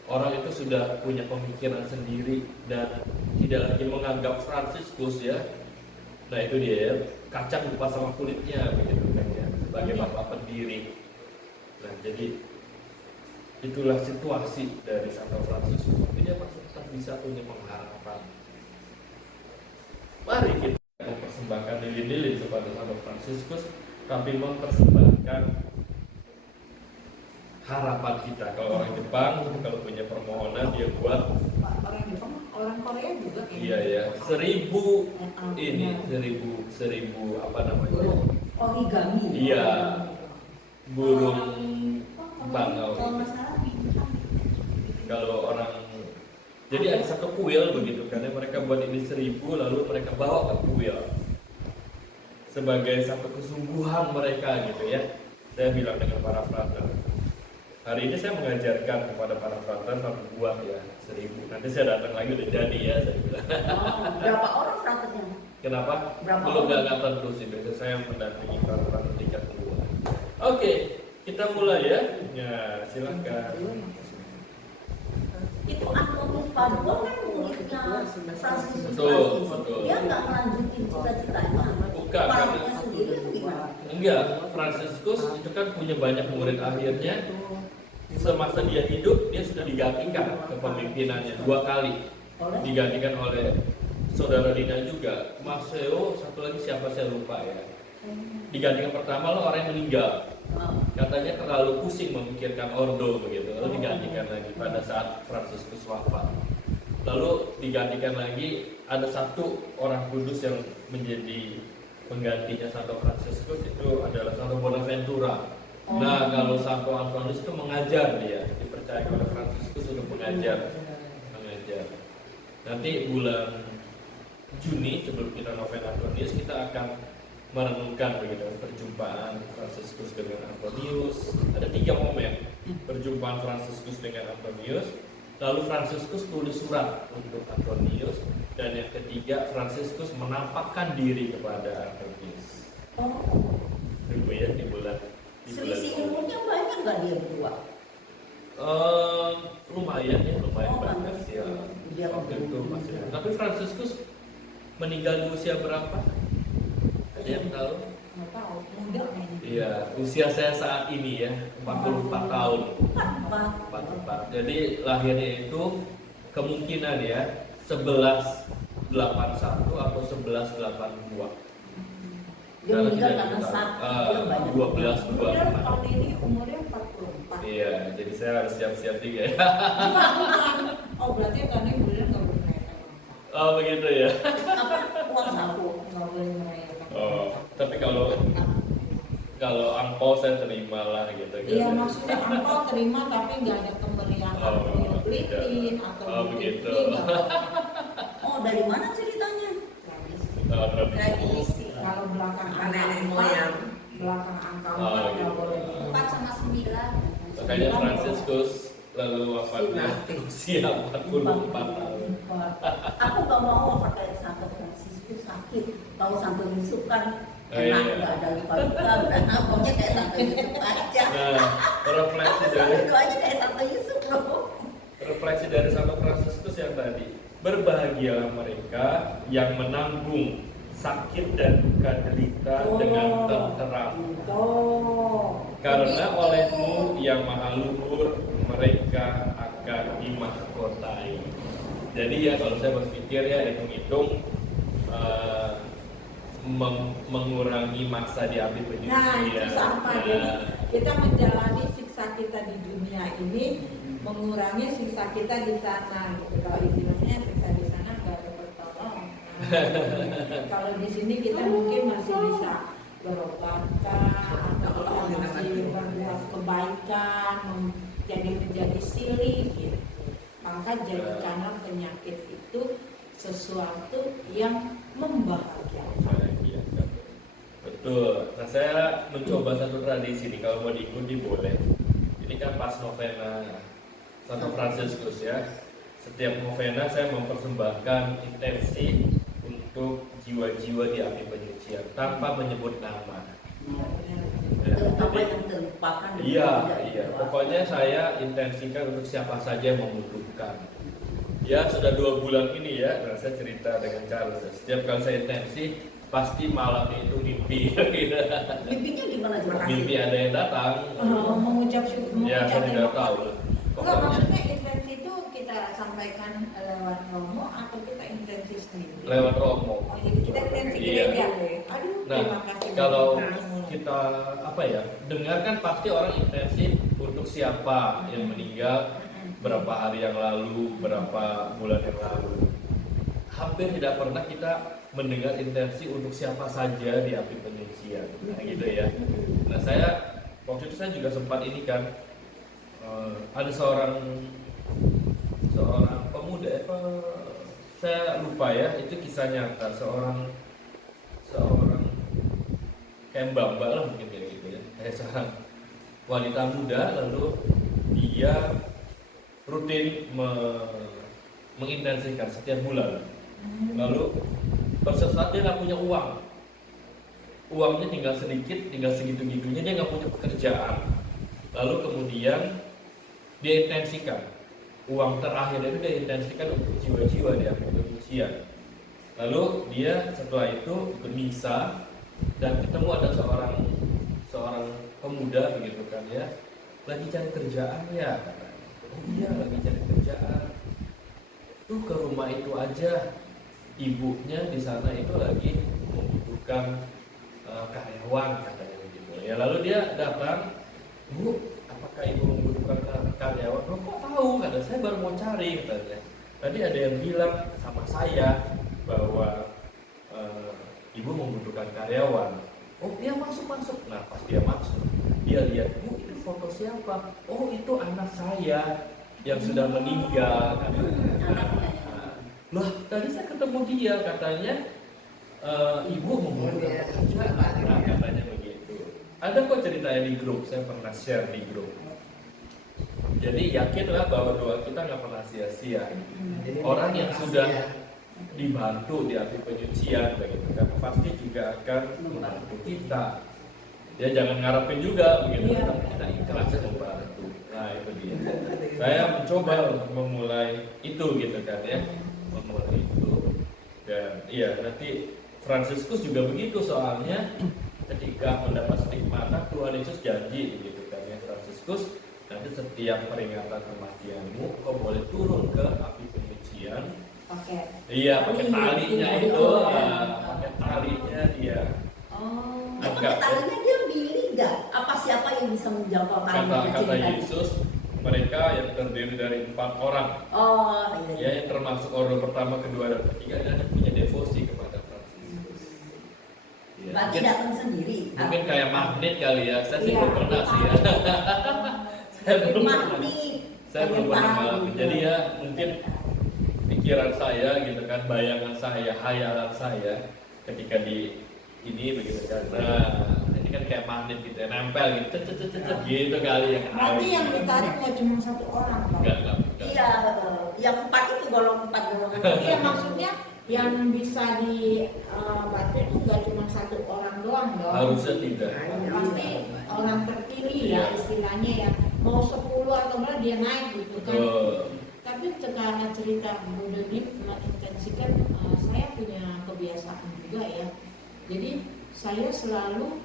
Orang itu sudah punya pemikiran sendiri dan tidak lagi menganggap Fransiskus ya. Nah itu dia ya, kacang lupa sama kulitnya begitu kan ya, sebagai bapak pendiri. Nah jadi itulah situasi dari Santo Fransiskus. Tapi dia masih tetap bisa punya pengharapan. Mari kita mempersembahkan lilin-lilin kepada Santo Fransiskus, tapi mempersembahkan harapan kita. Kalau orang Jepang, kalau punya permohonan dia buat orang Jepang, orang Korea juga iya ya, 1000 apa namanya? Origami. Iya, burung bangau. Kalau orang, jadi ada satu kuil begitu, karena mereka buat ini 1000, lalu mereka bawa ke kuil sebagai satu kesungguhan mereka gitu ya. Saya bilang dengan para frater, hari ini saya mengajarkan kepada para frater satu buat ya 1000. Nanti saya datang lagi udah jadi ya, saya bilang. Berapa orang fraternya? Kenapa? Berapa Belum orang? nggak tentu sih, biasanya saya mendampingi frater tingkat 2. Oke, kita mulai ya. Ya, silakan. Itu Antonius Padua kan muridnya Fransiskus. Betul. Dia nggak melanjutin cita-citanya. Bukan, Parahnya sendiri itu gimana? Enggak, Fransiskus itu kan punya banyak murid, akhirnya semasa dia hidup dia sudah digantikan kepemimpinannya 2 kali. Digantikan oleh saudara Dina juga, Maseo, satu lagi siapa saya lupa ya. Digantikan pertama lo orang yang meninggal, katanya terlalu pusing memikirkan ordo begitu, lalu digantikan lagi pada saat Fransiskus wafat. Lalu digantikan lagi ada satu orang kudus yang menjadi penggantinya Santo Fransiskus, itu adalah Santo Bonaventura. Nah kalau Santo Antonius itu mengajar, dia dipercayakan oleh Fransiskus untuk mengajar. Nanti bulan Juni sebelum kita novena Antonius, kita akan merenungkan begitu perjumpaan Fransiskus dengan Antonius. Ada 3 momen perjumpaan Fransiskus dengan Antonius, lalu Fransiskus tulis surat untuk Antonius, dan yang ketiga Fransiskus menampakkan diri kepada Antonius. Tunggu ya di bulan Selisih umurnya banyak nggak dia berdua? Lumayan banyak ya. Dia Waktu itu masih. Tapi Fransiskus meninggal di usia berapa? Ada yang tahu? Nggak tahu. Muda kayaknya. Iya, usia saya saat ini ya 44 tahun. 44. Jadi lahirnya itu kemungkinan ya 1181 atau 1182. Dia meninggal karena sakit. 12 Kemudian tahun ini umurnya 44. Iya, jadi saya harus siap-siap juga ya. Bukan. Oh berarti karena kemudian nggak boleh merayakan. Oh begitu ya. Apa uang saku nggak boleh merayakan. Oh, tapi kalau angpau saya terima lah gitu. Iya maksudnya angpau terima tapi nggak ada kemeriahan beliin atau begitu. Oh dari mana ceritanya? Tradisi. Kalau belakang Nenek moyang. belakang angka Oh, nggak gitu. boleh. 4 sama 9. Makanya Fransiskus lalu wafatnya usia 44 tahun. Aku gak mau pakai Santo Fransiskus sakit. Tahu Santo Yusuf kan enak, Iya. nggak ada luka-luka. Pokoknya kayak Santo Yusuf aja. Nah, refleksi Aku dari selalu doanya kayak Santo Yusuf loh. Santo Fransiskus yang tadi, berbahagialah mereka yang menanggung sakit dan duka derita dengan tenteram. Karena olehmu yang maha luhur mereka akan dimahkotai. Jadi ya kalau saya berpikir ya hitung-hitung mengurangi masa di api penyucian. Nah, itu sama. Jadi kita menjalani siksa kita di dunia ini mengurangi siksa kita di sana. Gitu. Kalau istilahnya siksa di sana nggak ada pertolongan. Kalau di sini kita mungkin masih bisa berobatkan atau kita masih berbuat kebaikan, menjadi silih. Gitu. Maka jadikanlah penyakit itu sesuatu yang membahagiakan. Membahagiakan. Betul. Nah, saya mencoba satu tradisi nih, kalau mau diikuti boleh. Ini kan pas novena Santo Fransiskus ya. Setiap novena saya mempersembahkan intensi untuk jiwa-jiwa di api penyucian tanpa menyebut nama. Ya, Apa jadi- yang terlupakan? Iya, tidak iya. terlupakan. Pokoknya saya intensikan untuk siapa saja yang membutuhkan. Ya sudah 2 bulan ini ya, nah, saya cerita dengan Charles. Setiap kali saya intensi, pasti malam itu mimpi. Mimpinya gimana coba kasih? Mimpi ada yang datang. Mengucap syukur, Ya saya mengucap tidak terima tahu. kasih. Enggak, maksudnya intensi itu kita sampaikan lewat romo atau kita intensi sendiri? Lewat romo. Oh, jadi kita intensi Iya. gereja. Aduh, Nah, terima kasih. kalau banyak. kita apa ya, dengar kan pasti orang intensi untuk siapa yang meninggal berapa hari yang lalu, berapa bulan yang lalu. Hampir tidak pernah kita mendengar intensi untuk siapa saja di api penyucian, nah, gitu ya. Nah saya waktu itu saya juga sempat ini kan ada seorang pemuda, saya lupa ya, itu kisah nyata seorang kayak mbak-mbak lah mungkin kayak gitu ya, kayak seorang wanita muda, lalu dia rutin mengintensikan setiap bulan. Lalu suatu saat dia nggak punya uangnya tinggal sedikit, tinggal segitu-gitunya, dia nggak punya pekerjaan. Lalu kemudian dia intensikan uang terakhir itu, dia intensikan untuk jiwa-jiwa di api penyucian. Lalu dia setelah itu ikut misa dan ketemu ada seorang pemuda begitu kan ya, lagi cari kerjaan ya katanya. Oh iya, lagi cari kerjaan. Tuh ke rumah itu aja, ibunya di sana itu lagi membutuhkan karyawan katanya begitu. Ya lalu dia datang, Bu, apakah ibu membutuhkan karyawan? Loh kok tahu? Kata saya baru mau cari katanya. Tadi ada yang bilang sama saya bahwa ibu membutuhkan karyawan. Oh dia masuk. Nah pas dia masuk, dia lihat, Bu itu foto siapa? Oh itu anak saya yang sudah meninggal. Loh tadi saya ketemu dia, katanya ibu membutuhkan kerjaan. Nah katanya begitu. Ada kok ceritanya di grup, saya pernah share di grup. Jadi yakinlah bahwa doa kita nggak pernah sia-sia. Orang yang sudah dibantu di api penyucian begitu kan, pasti juga akan membantu kita. Ya jangan ngarepin juga begitu, Iya. tapi kita ikhlas membantu. Nah itu dia. Saya mencoba untuk memulai itu gitu kan ya, memulai itu. Dan iya nanti Fransiskus juga begitu, soalnya ketika mendapat stigmata Tuhan Yesus janji begitu kan ya, Fransiskus nanti setiap peringatan kematianmu kau boleh turun ke api penyucian. Oke. Iya, pakai talinya Iya, itu, iya. pakai talinya dia. Oh, Enggak. talinya dia milih nggak? Apa siapa yang bisa menjangkau talinya? Kata Yesus, mereka yang terdiri dari 4 orang, Oh, ya iya. yang termasuk ordo pertama, kedua, dan ketiga, dan yang punya devosi kepada Fransiskus. Ya, Berarti mungkin, datang sendiri. mungkin kayak magnet kali ya. Saya sih Iya. belum pernah sih ya. Saya belum pernah. Magnet. Saya belum pernah ngalamin. Jadi ya mungkin pikiran saya gitu kan, bayangan saya, hayalan saya ketika di ini begitu kan. Nah, ini ini kan kayak magnet gitu ya, nempel gitu, gitu kali ya. Berarti yang ditarik nggak cuma satu orang, Pak? Enggak. Iya, yang 4 itu golongan 4 golongan. Iya, maksudnya yang bisa dibantu itu nggak cuma satu orang doang dong. Harusnya tidak. Pasti orang terpilih ya Iya. istilahnya ya. Mau 10 atau berapa dia naik gitu kan. Tapi karena cerita Bu Doni mengintensikan, saya punya kebiasaan juga ya. Jadi saya selalu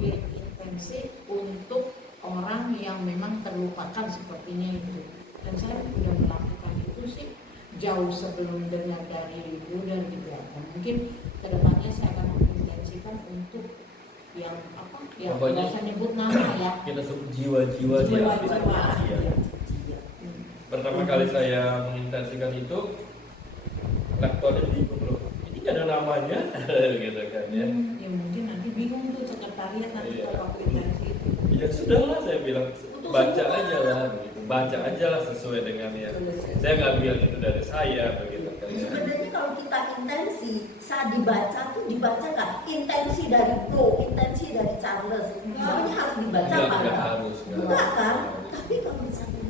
kirim intensi untuk orang yang memang terlupakan sepertinya itu. Dan saya sudah melakukan itu sih jauh sebelum dengar dari Bu dan juga. Mungkin kedepannya saya akan mengintensikan untuk yang apa? Yang Pokoknya biasa nyebut nama ya. kita sebut jiwa-jiwa dia. Jiwa-jiwa. Iya. Pertama kali saya mengintensikan itu, lektornya bingung loh, ini nggak ada namanya, gitu kan ya. Ya mungkin nanti bingung tuh sekretariat nanti Iya. kalau intensi itu. Ya sudahlah, saya bilang baca aja lah, begitu. Baca aja lah sesuai dengan ya. Saya nggak bilang itu dari saya, begitu kan ya. Sebenarnya kalau kita intensi, saat dibaca tuh dibaca nggak intensi dari Bro, intensi dari Charles, sebenarnya harus dibaca kan? Nggak harus. Enggak kan? Tapi kalau misalnya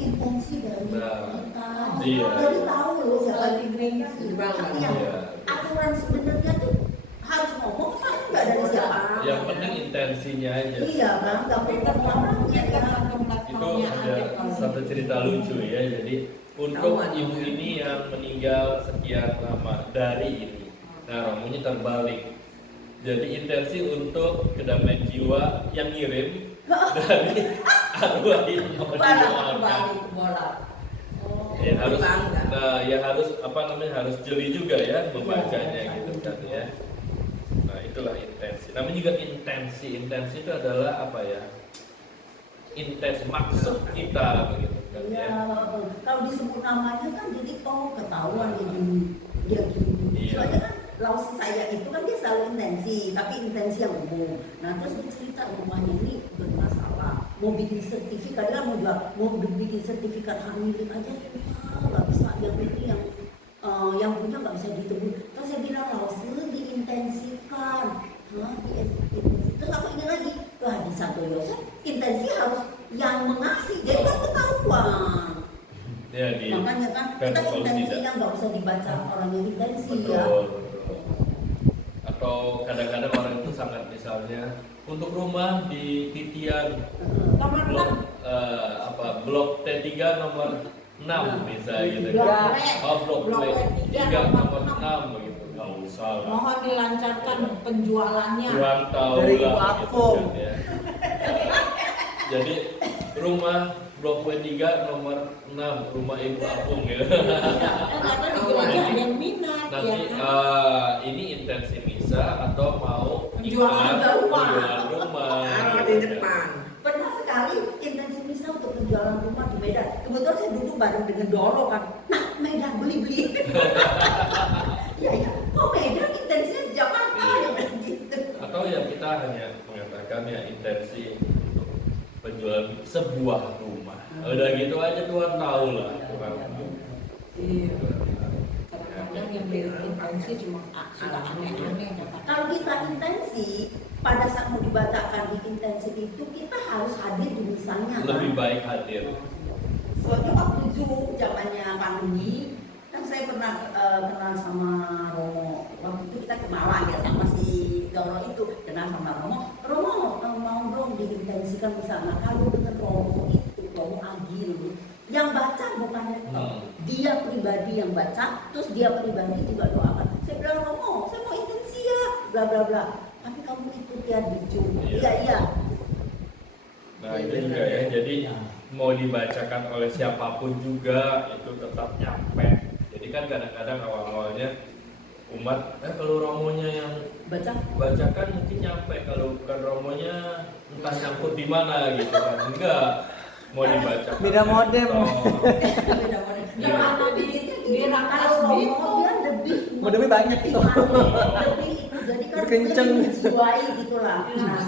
intensi dari Nah, kita, iya. dari tahu loh siapa yang Iya. Tapi yang Iya. aturan sebenarnya tuh harus ngomong kan nggak dari siapa. Yang penting intensinya aja. Iya kan? Nggak perlu orangnya kan? Itu ada satu cerita lucu ya. Jadi untuk ibu ini yang meninggal sekian lama dari ini, nah romonya terbalik. Jadi intensi untuk kedamaian jiwa yang ngirim dari arwah ini mau didoakan. Ya harus, nah ya harus apa namanya, harus jeli juga ya membacanya gitu kan ya. Nah itulah intensi. Namanya juga intensi. Intensi itu adalah apa ya? Intens maksud kita begitu kan Ya, ya. kalau disebut namanya kan jadi ketahuan dia gini. Iya. Soalnya kan lausi saya itu kan dia selalu intensi, tapi intensi yang umum. Nah terus dia cerita rumahnya ini bermasalah, mau bikin sertifikat, dia mau bikin sertifikat hamil aja susah, nggak bisa, yang ini yang punya nggak bisa ditebus. Terus saya bilang lausi diintensikan. Terus aku ingat lagi, wah di Santo Yosef intensi harus yang mengasih, jadi kan ketahuan. Ya di Makanya kan kita intensinya nggak usah dibaca orang yang intensi ya. betul. Atau kadang-kadang orang itu sangat misalnya untuk rumah di Titian Nomor blok 6. blok T3 nomor 6 misalnya gitu Blok kan. W. Oh blok Blok W3 W3 nomor nomor 6 begitu. Nggak usah lah. Mohon dilancarkan penjualannya. Kurang tahu Dari lah gitu platform. kan ya. Jadi rumah blok W3 nomor 6 rumah Ibu Apung ya. Karena di gereja ada yang minat ya Nanti kan. ini intensi misa atau mau Penjualan rumah. penjualan rumah. Taruh di depan. Pernah sekali intensi misal untuk penjualan rumah di Medan. Kebetulan saya duduk bareng dengan Doro kan. Nah Medan beli. Iya. Oh Medan intensinya di Jakarta Iya. ya gitu. Atau ya kita hanya mengatakan ya intensi untuk penjualan sebuah rumah. Udah gitu aja Tuhan tahu lah. Tuhan tahu. Iya. Kadang-kadang yang berintensi cuma suka aneh-aneh kata. Kalau kita intensi, pada saat mau dibacakan di intensi itu kita harus hadir di misalnya. Lebih baik hadir. Soalnya waktu Zoom zamannya pandemi, kan saya pernah kenal sama Romo. Waktu itu kita kenalan ya sama si Doro itu, kenal sama Romo. Romo mau dong diintensikan misalnya. Kalau dengan Romo itu, Romo agil. Yang baca bukan lektor, dia pribadi yang baca, terus dia pribadi juga doakan. Saya bilang Romo, saya mau intensi ya, bla bla bla. Tapi kamu ikut ya di Zoom. Iya. Iya. Nah itu juga ya. Jadi mau dibacakan oleh siapapun juga itu tetap nyampe. Jadi kan kadang-kadang awal-awalnya umat kalau romonya yang bacakan mungkin nyampe, kalau bukan romonya entah nyangkut di mana gitu kan. Enggak, mau dibacakan Beda modem. Beda model. Yang ada di rangkas Kalau itu. Romo dia lebih Modemnya banyak itu. lebih itu jadi kan Kenceng. lebih menjiwai gitu lah. Nah, Nah,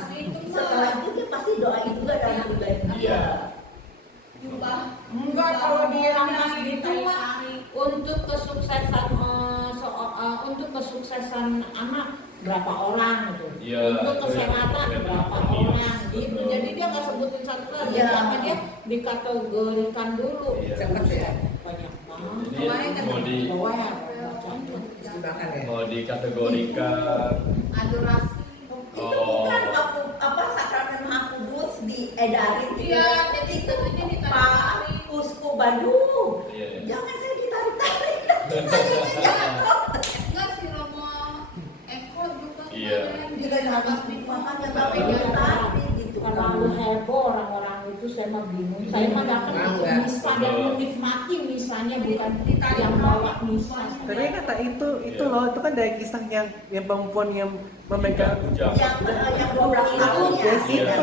setelah itu dia pasti doain juga dalam pribadi dia. Iya. Enggak, kalau di rangkas itu mah untuk kesuksesan untuk kesuksesan anak berapa orang gitu. Iya, Untuk itu yang kesehatan yang berapa penting. orang gitu. Betul. Jadi dia nggak sebutin satu lagi, Iya. karena dia dikategorikan dulu. Iya. Cepet ya. Banyak banget. Jadi Kemarin kan mau di- bawah, Dibakar ya. mau dikategorikan adorasi. Itu bukan waktu apa sakramen Maha Kudus diedarin Iya, jadi itu ini Pak Uskup Bandung. iya, iya. Jangan saya ditarik-tarik. Saya jatuh. enggak si Romo Eko juga Iya. Juga habis makan yang tapi ditarik gitu. terlalu heboh orang-orang itu, saya mah bingung. Saya mah datang untuk Bangga. misa dan Betul. menikmati misanya, bukan yang bawa misa. Tapi kata itu loh, itu kan dari kisah yang perempuan yang memegang Ujang. Yang 12 tahun ya. Iya.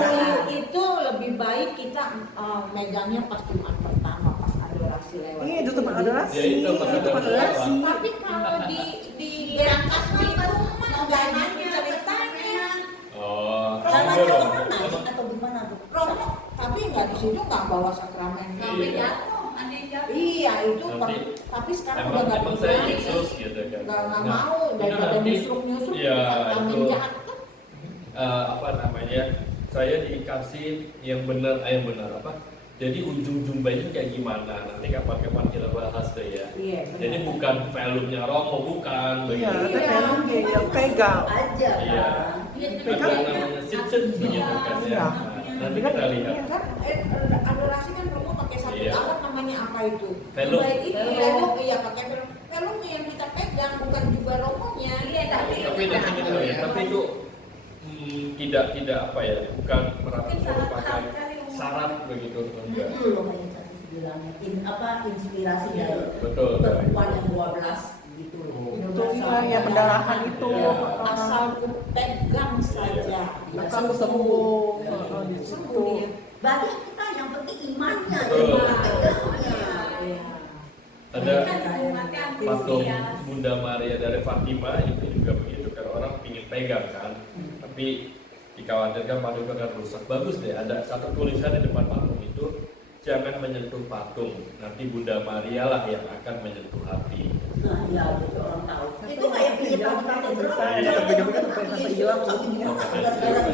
Itu lebih baik kita megangnya pas Jumat pertama, pas adorasi lewat. Iya, itu tempat adorasi. Ya, itu tempat Itu tempat adorasi. adorasi. Tapi kalau di berangkat itu mah nggak gitu ceritanya. Oh, Caranya itu mana atau gimana tuh? Romo, tapi nggak di situ nggak bawa sakramen. sampai Iya. jatuh, ada yang jatuh. Iya itu, Nanti, tapi sekarang udah emang nggak emang saya dibilangin. Yesus gitu kan. Nggak Nah, mau itu daripada nanti, nyusruk-nyusruk ya sakramen itu jahat. apa namanya? Saya dikasih yang benar apa? Jadi ujung jumbanya kayak gimana? Nanti kapan-kapan kita bahas tuh ya. Iya, benar. Jadi bukan filmnya Romo, bukan Iya, begitu. tapi emang dia yang pegang. Aja Iya. kan. Ada namanya sit begitu kan ya. Iya. Nah, nanti kita lihat. Kan adorasi kan Romo pakai satu Iya. alat, namanya apa itu? Velum. Baik itu Velum. velum, iya pakai velum. Velumnya yang kita pegang, bukan juga Romonya. Iya, tapi Tapi itu tidak apa ya, bukan merupakan syarat begitu enggak. Itu loh makanya tadi bilangnya inspirasi dari Betul. perempuan yang 12 gitu loh. Itu yang pendarahan itu. Iya. Asal ku pegang saja. Akan sembuh. Di situ. Sembuh dia. Bagi kita yang penting imannya, Betul. iman tegaknya. Iya. Ada kan patung Bunda Maria dari Fatima itu juga begitu kan, orang ingin pegang kan, tapi dikhawatirkan patung itu akan rusak. Bagus deh, ada satu tulisan di depan patung itu, jangan menyentuh patung, nanti Bunda Maria lah yang akan menyentuh hati. Nah, iya betul orang tahu. Itu kayak pijitan di katedral. Iya, tapi dia kan sampai hilang.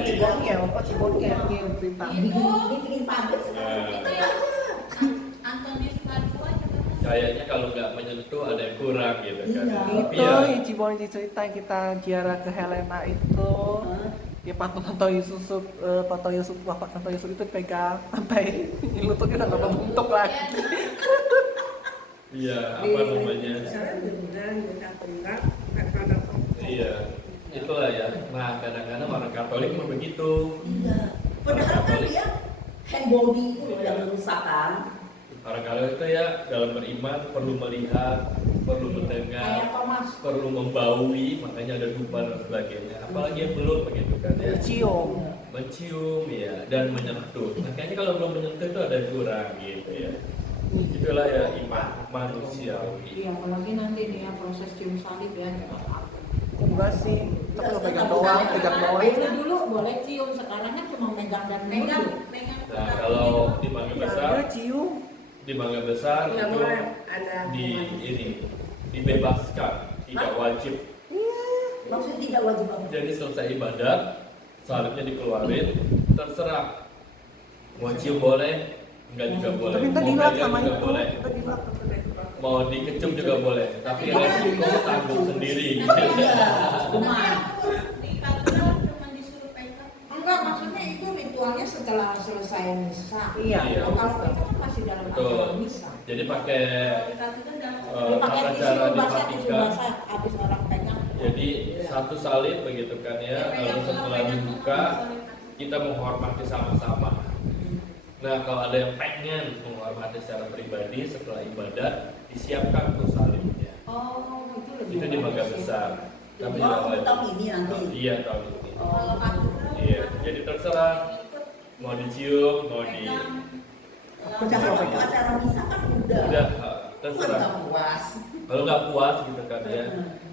Cibon Iya, apa cibonnya yang cerita. bikin pabrik sekarang Nah. itu ya. Antonius Padua juga kan. Kayaknya kalau nggak menyentuh ada yang kurang gitu kan. Iya. Tapi Itu ya, yang cibon cerita yang kita ziarah ke Helena itu. Ya patung Tonto Yusuf bapak Tonto Yusuf itu pegang sampai lututnya udah nggak membentuk lagi. iya apa namanya? Iya, itulah ya. Nah kadang-kadang orang Katolik memang begitu. Iya. Padahal kan dia hand body itu loh yang merusakkan. Orang Katolik itu ya dalam beriman perlu melihat, perlu mendengar, Kayak Thomas. perlu membaui, makanya ada dupa dan sebagainya. Apalagi yang belum begitu kan ya. Cium. Mencium ya dan menyentuh. Nah kayaknya kalau belum menyentuh itu ada yang kurang gitu ya. Itulah ya iman manusiawi. Iya, apalagi nanti nih ya proses cium salib ya, jangan apa. Enggak sih, kita kalau pegang doang, pegang doang. Dulu boleh cium, sekarang kan cuma megang dan Megang, megang. megang. Nah kalau di Mangga Besar, Ada cium. di Mangga Besar Nggak itu boleh ada di ini dibebaskan, tidak wajib. Maksudnya tidak wajib apa? Jadi selesai ibadat, salibnya dikeluarin, terserah. Mau cium boleh, enggak juga boleh. Tapi kita Mau dilak pegang sama juga itu. boleh. Kita dilak. Mau dikecup juga boleh. Tapi resiko tanggung sendiri. Iya, Tapi cuma aku di katedral cuma disuruh pegang. Enggak, maksudnya itu ritualnya setelah selesai misa. Iya. Iya. Kalau kita kan masih dalam Betul. acara misa. Jadi pakai Kalau di katedral dalam Dia pakai tata tisu cara di basah, tisu Vatikan. basah, habis orang pegang. Jadi satu salib begitu kan ya, lalu setelah dibuka kita menghormati sama-sama. Nah kalau ada yang pengen menghormati secara pribadi setelah ibadat, disiapkan tuh salibnya. Oh, itu lebih Itu di Mangga Besar. Tapi tidak oh, wajib. tahun ini nanti. Iya tahun ini. kalau katedral Iya, jadi terserah mau dicium, mau di pegang. Karena waktu acara misa kan udah udah kan terserah. nggak puas. Kalau nggak puas gitu kan ya,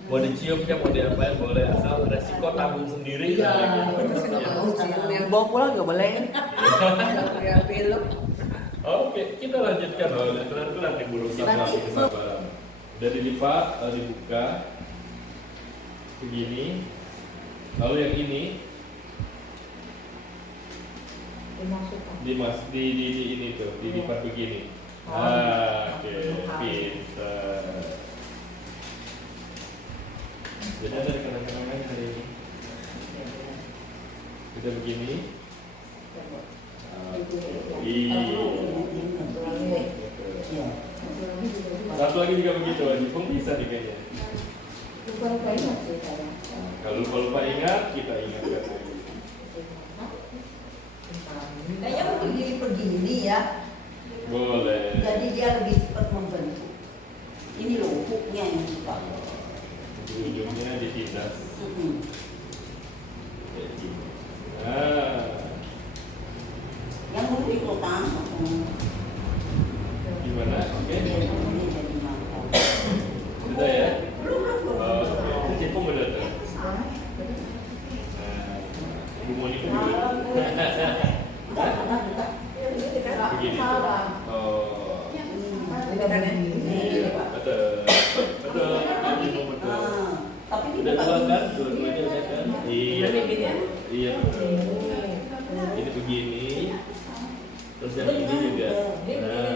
mau dicium ya mau diapain boleh, asal resiko tanggung sendiri. Iya, kan, itu gitu. sih nggak Ya. mau cium. Yang bawa pulang juga boleh. Ya film. Oke, kita lanjutkan loh. Itu nanti berurusan lagi sama. Udah dilipat, dibuka begini. Lalu yang ini Dimasukkan. di ini tuh, dilipat begini. Oh, Oke, bukan. pintar. Jadi ada kenang-kenangan hari ini. Kita begini. Iya. Satu lagi juga begitu, Jipung bisa nih kayaknya. Lupa-lupa ingat sih saya. Kalau lupa ingat, kita ingatkan lagi. Kayaknya begini ya. Boleh. Jadi dia lebih cepat membentuk. Ini loh hooknya yang suka. Ujungnya ditindas. Mm-mm. Kayak gini. Nah, Yang hook itu kan. gimana? Oke. Dia namanya jadi mantap. Sudah ya? Belum. Itu Jipung udah tuh. Nah, Ibu Moni pun juga. Begini. Oh. Betul. Betul. Jipung betul. Tapi Udah dua kan? Dua-duanya udah kan? Iya. Iya betul. Ini begini. Terus yang ini juga. Nah.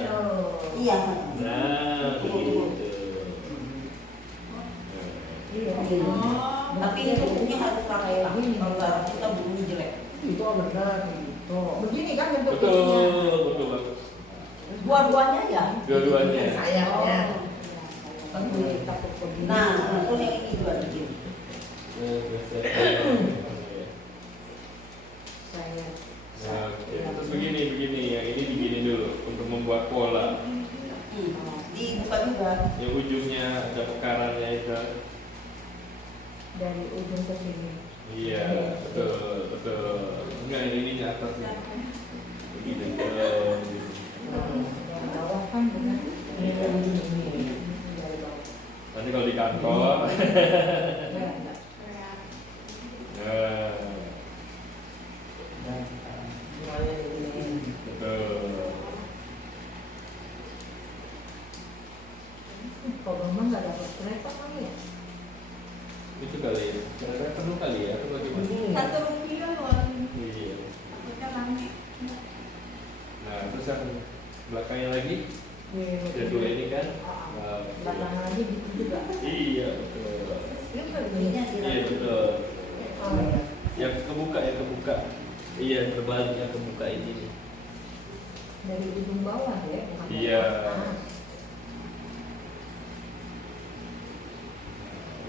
Iya. Nah, begitu. Tapi itu hooknya harus pakai lagi. Kalau nggak kita bunyi jelek. Itu benar gitu. Begini kan bentuk Betul, betul banget. Dua-duanya ya. Dua-duanya. Sayangnya. Kan boleh takut begini. Nah, terus yang ini juga begini. Saya. Oke, terus begini, yang ini begini dulu untuk membuat pola. Dibuka juga. Yang ujungnya ada pekarannya itu. Dari ujung ke sini. Iya, betul, betul. Enggak, ini atasnya. Begini. Yang bawah kan benar. Ini kan ujung ini. Dari bawah. Nanti kalau di kantor. Ya, enggak. Nah, Dan semuanya ini. betul. Kalau memang nggak dapat kereta kali ya. Itu kali ya. Kira-kira perlu kali ya atau bagaimana? Ini. Rp1 loh. Iya. Takutnya rame. Nah, terus yang belakangnya lagi, ada dua ini kan? Nah, betul. Belakangan lagi gitu juga. Iya, betul. Ini kan Ininya Iya, betul. Oh, ya. Yang kebuka. Iya, terbalik yang kebuka ini nih. Dari ujung bawah ya. bukan dari Iya. atas.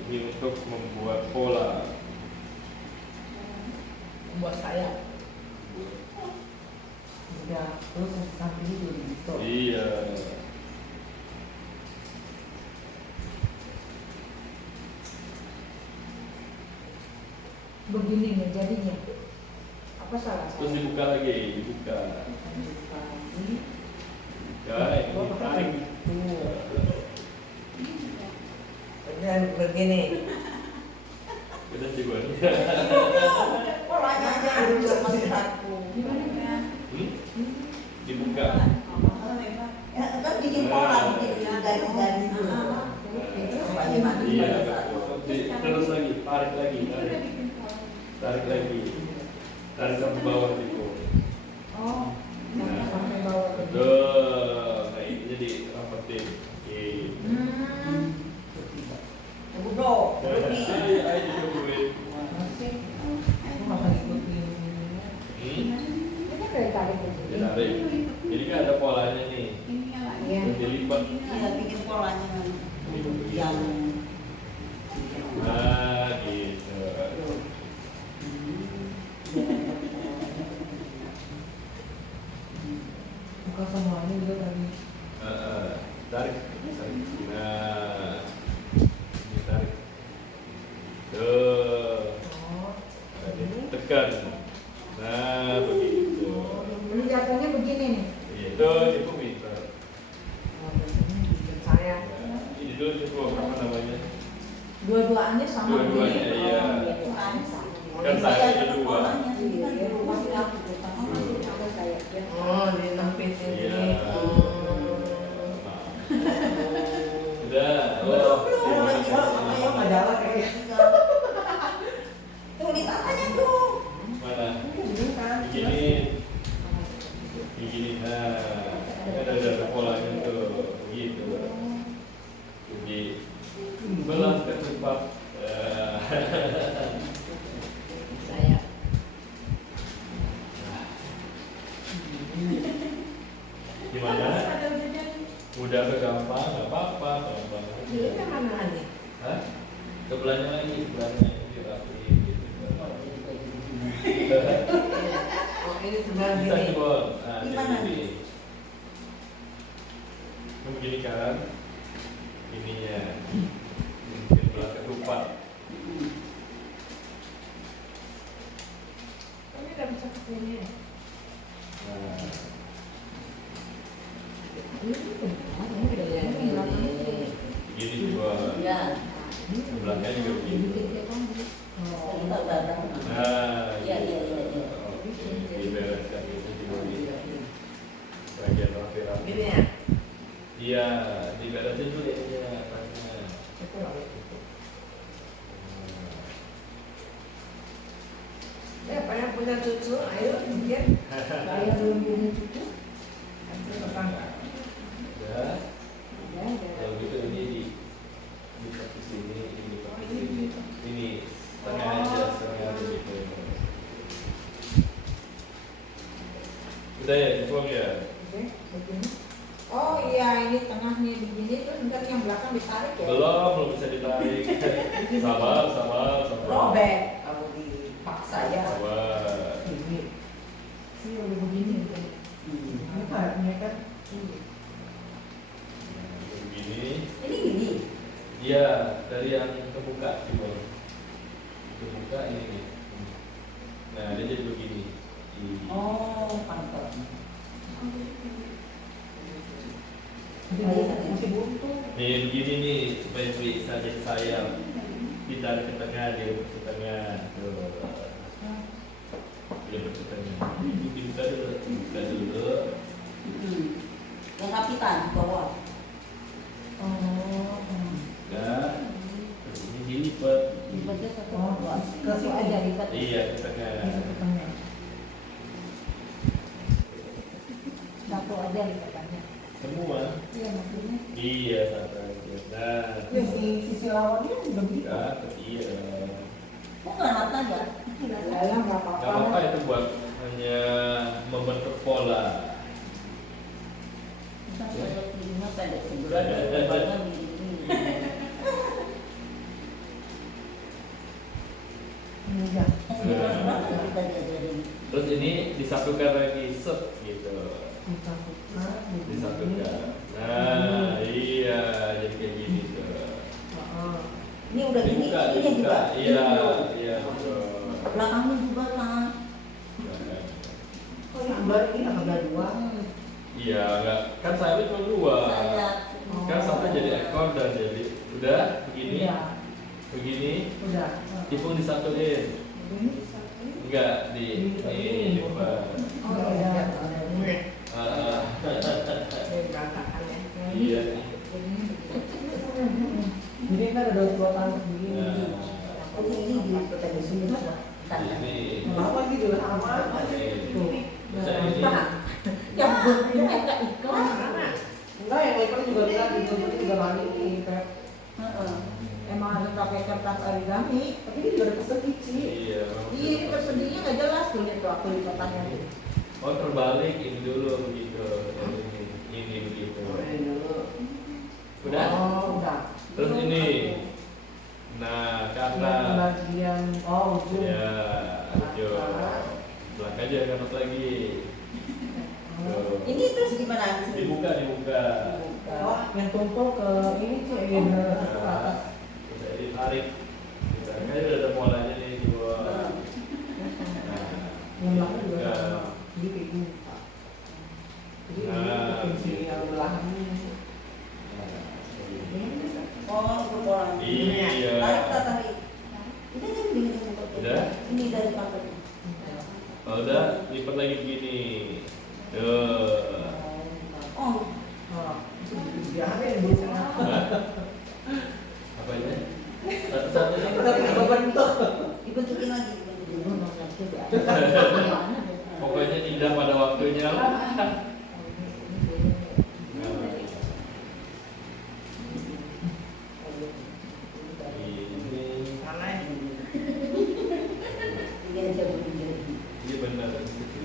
Ini untuk membuat pola. Buat saya. Udah, terus samping itu gitu. Iya. Begini nih jadinya. Apa salah Terus saya? dibuka lagi, dibuka. Buka ini. Ya, ini tarik. Dan begini. Udah sih gua. Polanya aja dulu masih satu. Dibuka. Ya, kan bikin pola, bikin garis-garis dulu. Iya, betul. Terus lagi, tarik lagi, tarik. Tarik lagi. Tarik sampai bawah gitu. Oh, sampai bawah. Betul. Nah, ini jadi rapetin. Oke. Udah, Jadi, ini. ayo dicobain. Masih. Aku makan ikutin. Ini dari tarik ke sini. Ditarik. Jadi kan ada polanya nih. Ini yang lagi. Iya. Terus dilipat. Iya, bikin polanya yang Nah, gitu. Buka semuanya juga tadi. Tarik. Nah, ini tarik. Tuh. Oh, Ini tekan. Nah, begitu. ini jatuhnya begini nih. Itu itu pintar. Oh, biasanya bikin saya. Ya, ini dulu itu apa namanya? Dua-duanya sama Dua-duanya, begini. iya. Gitu kan. Kan saya ini dua. Iya, masih aku tuh. Hmm. Ada saya. Ya. Oh, di nempitin Iya. ini. Udah. Oh, Oh, nggak jalan kayaknya. Tuh, ini sebelah Bisa gini. Bon. Nah, Gimana jadi nih? begini kan ininya mungkin belah ketupat. Ini udah bisa kesini. Nah, begini juga. Ya. Sebelahnya juga begini. Kita datang. Nah, Iya, iya, gitu. iya, iya. Oke, dibereskan itu juga di bagian rapi-rapi. Gini ya. Iya, diberesin dulu ya atasnya. Ya, pengen punya cucu, ayo mungkin. Saya belum punya cucu. Ya, kalau gitu ini di kaki sini, ini di kaki sini. Ini setengah aja, setengah aja gitu. Udah ya, cukup ya. Oh iya, ini tengahnya begini terus ntar yang belakang ditarik ya. Belum bisa ditarik. Sabar, sabar, sabar. Robek kalau dipaksa ya. Sabar. Ini Ini udah begini. ini kayaknya kan Nah, begini. Ini gini. Iya, dari yang kebuka gitu. Kebuka ini nih. Nah, dia jadi begini. Oh, pantas. masih buntu. Nih begini nih supaya bisa jadi sayap. Ditarik ke tengah, dia ke tengah. Tuh. Dia ke tengah. Dibuka dulu, buka dulu. Yang kapitan bawah. Oh, Nah, terus ini dilipat. Dibagi satu Oh, dua. ke situ aja lipat. Iya, ke tengah. Satu aja lipatannya. Semua. Iya maksudnya. Iya, satu aja. Nah, ya sisi lawannya udah begitu. iya. Kok nggak rata ya? Dalam nggak Gak apa-apa. apa-apa itu buat hanya membentuk pola. Kita pendek tingginya pendek sebelah dari lebarnya begini. Iya. Sebelah sebelah kita diajarin. Terus ini disatukan lagi, set gitu. Disatukan. Nah, iya, jadi kayak gini tuh. Ini udah gini, Dibuka, ininya dibuka. juga. Iya, iya, betul. Belakangnya juga lah. Oh, yang sebelah ini agak dua. Iya, enggak. Kan sayapnya cuma dua. Saya Kan satu jadi ekor dan jadi udah begini. Iya. Begini, Udah. tipung disatuin. Enggak di ini depan. Oh, iya. Ah, Berantakan ya. iya. Jadi kan ada dua tangan begini. Nah, ini dilipat aja semua. ini. Kenapa gitu sama? Tuh. Bisa ini. Yang bentuknya nggak ikhlas. Enggak, yang ekor juga bilang gitu, tapi juga lari nih, Pep. Emang harus pakai kertas origami. Tapi ini juga ada persegi, Ci. Iya. Iya, ini persedinya nggak jelas tuh lihat tuh aku lipatannya tuh. Oh, terbalik ini dulu begitu. Ini begitu. Udah? Oh, udah. Terus ini. Nah, ke Yang atas. bagian, oh, ujung. Ya, ayo. Belakang aja kanut lagi. Tuh. Ini terus gimana? Dibuka, dibuka. Oh, yang tumpul ke ini sih, ke atas. Bisa ditarik. Kayaknya udah ada polanya nih di bawah. Yang belakang juga Ya. sama. Jadi kayak gini, Pak. Jadi Nah, ini sini yang belahan ini. Oh, berbola. Iya. Tarik, tarik. Ini kan begini. Udah? Ini dari pantatnya. Kalau udah, lipat lagi begini. Tuh. Oh, Oh, itu biasa yang dulu sana. Apa ini? Satu-satunya. Tapi kebentuk. dibentukin lagi. Pokoknya indah pada waktunya lah. Ini aja begini. Ini benar ke sini, ke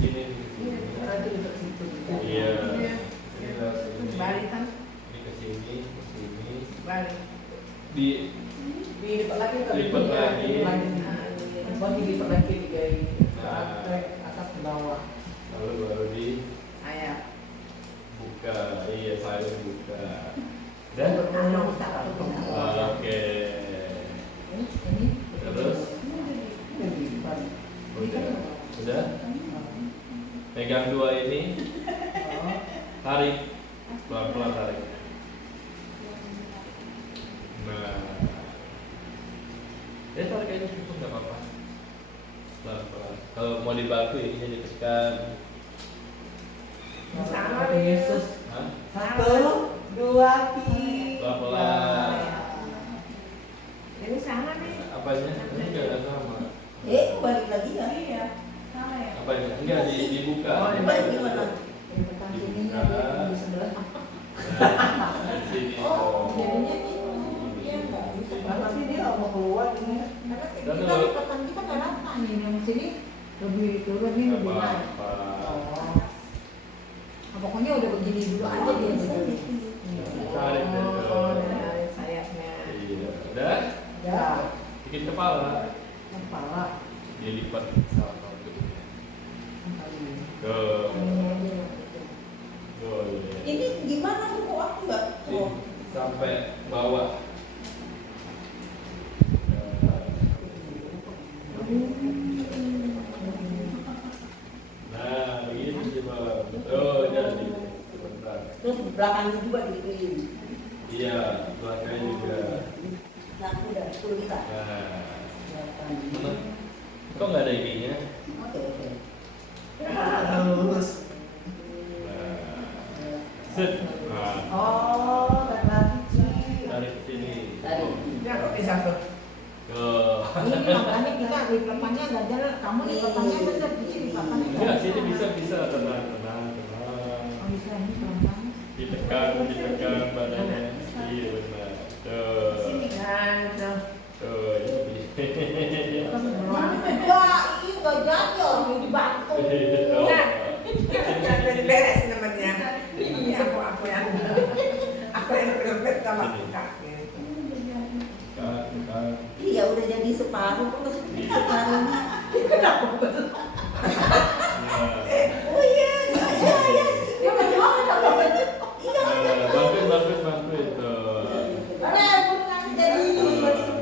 sini, ke sini. Nanti untuk situ. Iya. Ini lewat sini. Balik kan? Ini ke sini, ke sini. Balik. Di Dilipat lagi ke Lipat lagi. Lagi dilipat lagi tiga ini. Nah. sampai atas ke bawah. Lalu baru Sayap. dibuka. Iya, saya buka. Dan oke. Ini Terus udah pegang dua ini, tarik pelan-pelan tarik. Nah, tarik aja cukup nggak apa-apa. Pelan-pelan. Kalau mau dibantu ininya ditekan. Sama Yesus. Hah? 1, 2, 3. Pelan-pelan. Jadi sama nih. Apanya? Ini nggak ada sama. balik lagi ya. Iya. Sama ya. Apanya? Enggak dibuka. Oh, Balik gimana? sininya di sebelah. Nah, di sini. Oh, jadinya gitu. Iya nggak bisa. Nanti dia nggak mau keluar ini. Karena Dan kita kalau- lipatan kita nggak rata nih, yang sini lebih turun nih lebih Apa? naik. Nah, pokoknya udah begini dulu aja dia. Tarik deh. Oh, tarik sayapnya. Iya. Udah? Ya, Bikin kepala. kepala. Dia lipat salah satu. Tuh. Boleh. Ini gimana tuh kok aku nggak? Ini sampai bawah. Nah, begini coba. Oh, jadi. Bentar. Terus belakangnya juga digituin. Iya, belakangnya juga. Nah, udah, suruh kita. Nah, mana? Kok nggak ada ininya? Oke, oke. Lurus. Nah, set. Nah, Oh, dan lagi Ci. tarik ke sini. Tarik. Ya, kok bisa tuh? Tuh. Ini makanya kita lipatannya nggak jalan. Kamu lipatannya bener di sini lipatannya. Enggak, sini bisa tenang, tenang, tenang. Oh, bisa ini pelan-pelan. Ditekan badannya. Iya benar. Tuh. Sini kan, tuh. Tuh, ini. Wah, ini nggak jadi orang ini dibantu. Oh. Jangan jadi beres namanya. Ini aku yang belum sama kakak. Kan. Iya, udah jadi separuh. Terus separuhnya. Nah. Oh iya, iya, iya, iya. Dia bagaimana? Bantuin tuh. Ada pun nanti jadi.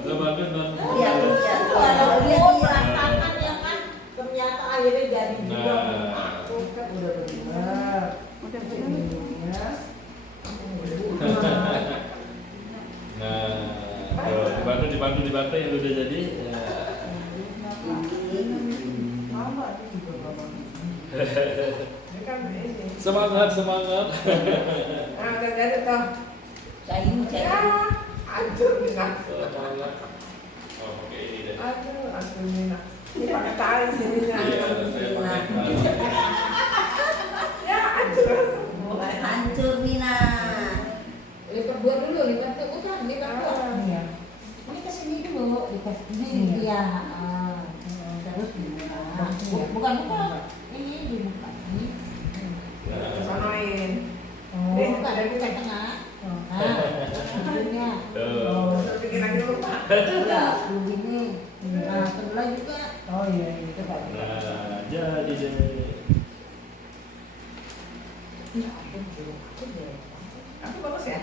Tuh, bantuin. Iya, iya. Ada Iya, pun iya. berantakan ya kan. Ternyata akhirnya jadi juga. Nah. Aku kan Udah benar. udah Ya. Nah, tuh, dibantu yang udah jadi. Ya. Sama itu juga Bapak. Ini kan ini. Semangat. Ah, udah ada tuh. Cain, Ya, cain. hancur Mina. Semangat. Oh, oke ini deh. Aduh, hancur Mina. Ini pakai tali sininya. Iya, saya pakai tali. Ya, hancur. Mulai hancur, Mina. lipat dua dulu, lipat tuh bukan lipat dua. Iya. Ini kesini dulu, dikasih ini Iya. dia. Terus dibuka. Bukan. Ini dibuka. Ini. Kesanain. Oh, buka dari buka tengah. Nah, ujungnya. Tuh. Terus bikin lagi lupa. Ya, begini. Nah, sebelah juga. Oh iya, iya. Coba. Nah, jadi deh. Ya ampun, belum aku deh. Aku bagus ya?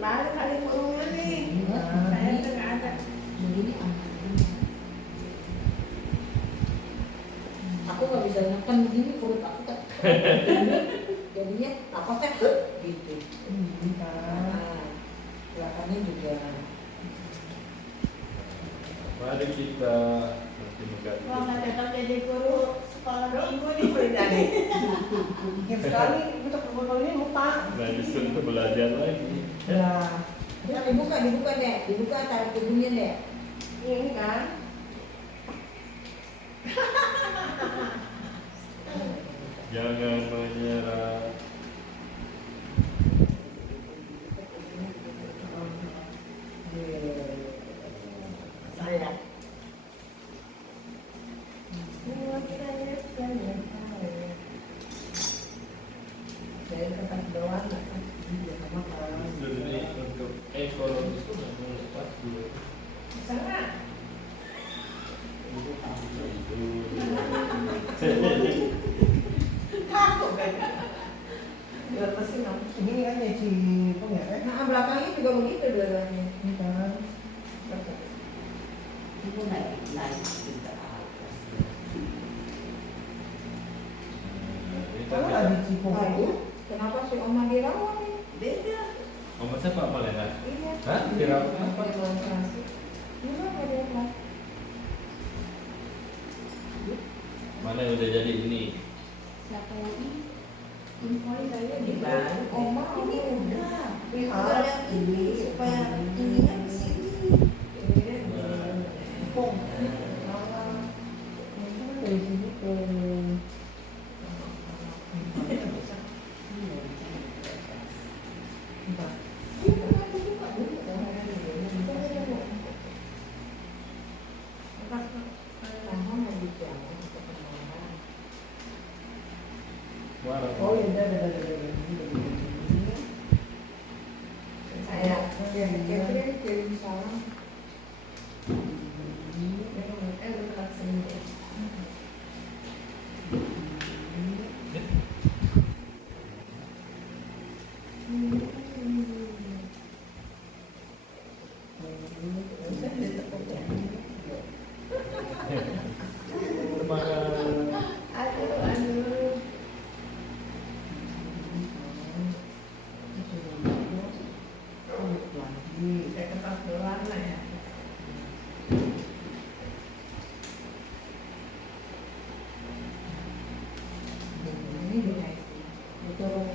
Balik kali ngomongnya nih. Iya, Saya begini. tuh nggak ada. Begini ampun. Aku nggak bisa ngekan begini, perut aku kan. Jadinya apa kan? Gitu. Nah, belakangnya juga. Mari kita nanti mengganti. Kalau nggak tetap jadi guru sekolah minggu nih. Jadi. Bikin sekali, kita kebetulan ini lupa. Nah, justru belajar lagi. Ya. Ya, dibuka deh, dibuka tarik ujungnya deh. Ini kan. Jangan menyerah. Saya. Saya kata bawah lah kan. Iya, sama kan. Justru ini untuk ekonomi itu nggak boleh lepas dulu. Bisa Kaku kan. Dilepasin dong. Ini kan ya si pengen. Nah belakangnya juga begitu belakangnya. Ini kan. Ibu naik juga. Kalau ada cipong Aduh, kenapa si Oma dirawat nih? Beda. Oma siapa Malena? Iya. Hah? Dirawat apa? Apa ilustrasi? Enggak ada yang lain. Mana yang udah jadi ini? Siapa yang ini? Info saya Di bawah. Oma Ini udah. Lihat yang ini supaya ininya ke sini. cipong. Dari sini ke oh ya ada. Saya Catherine kirim salam. Aduh. Saya kertas doang lah ya. Ini bisa betul.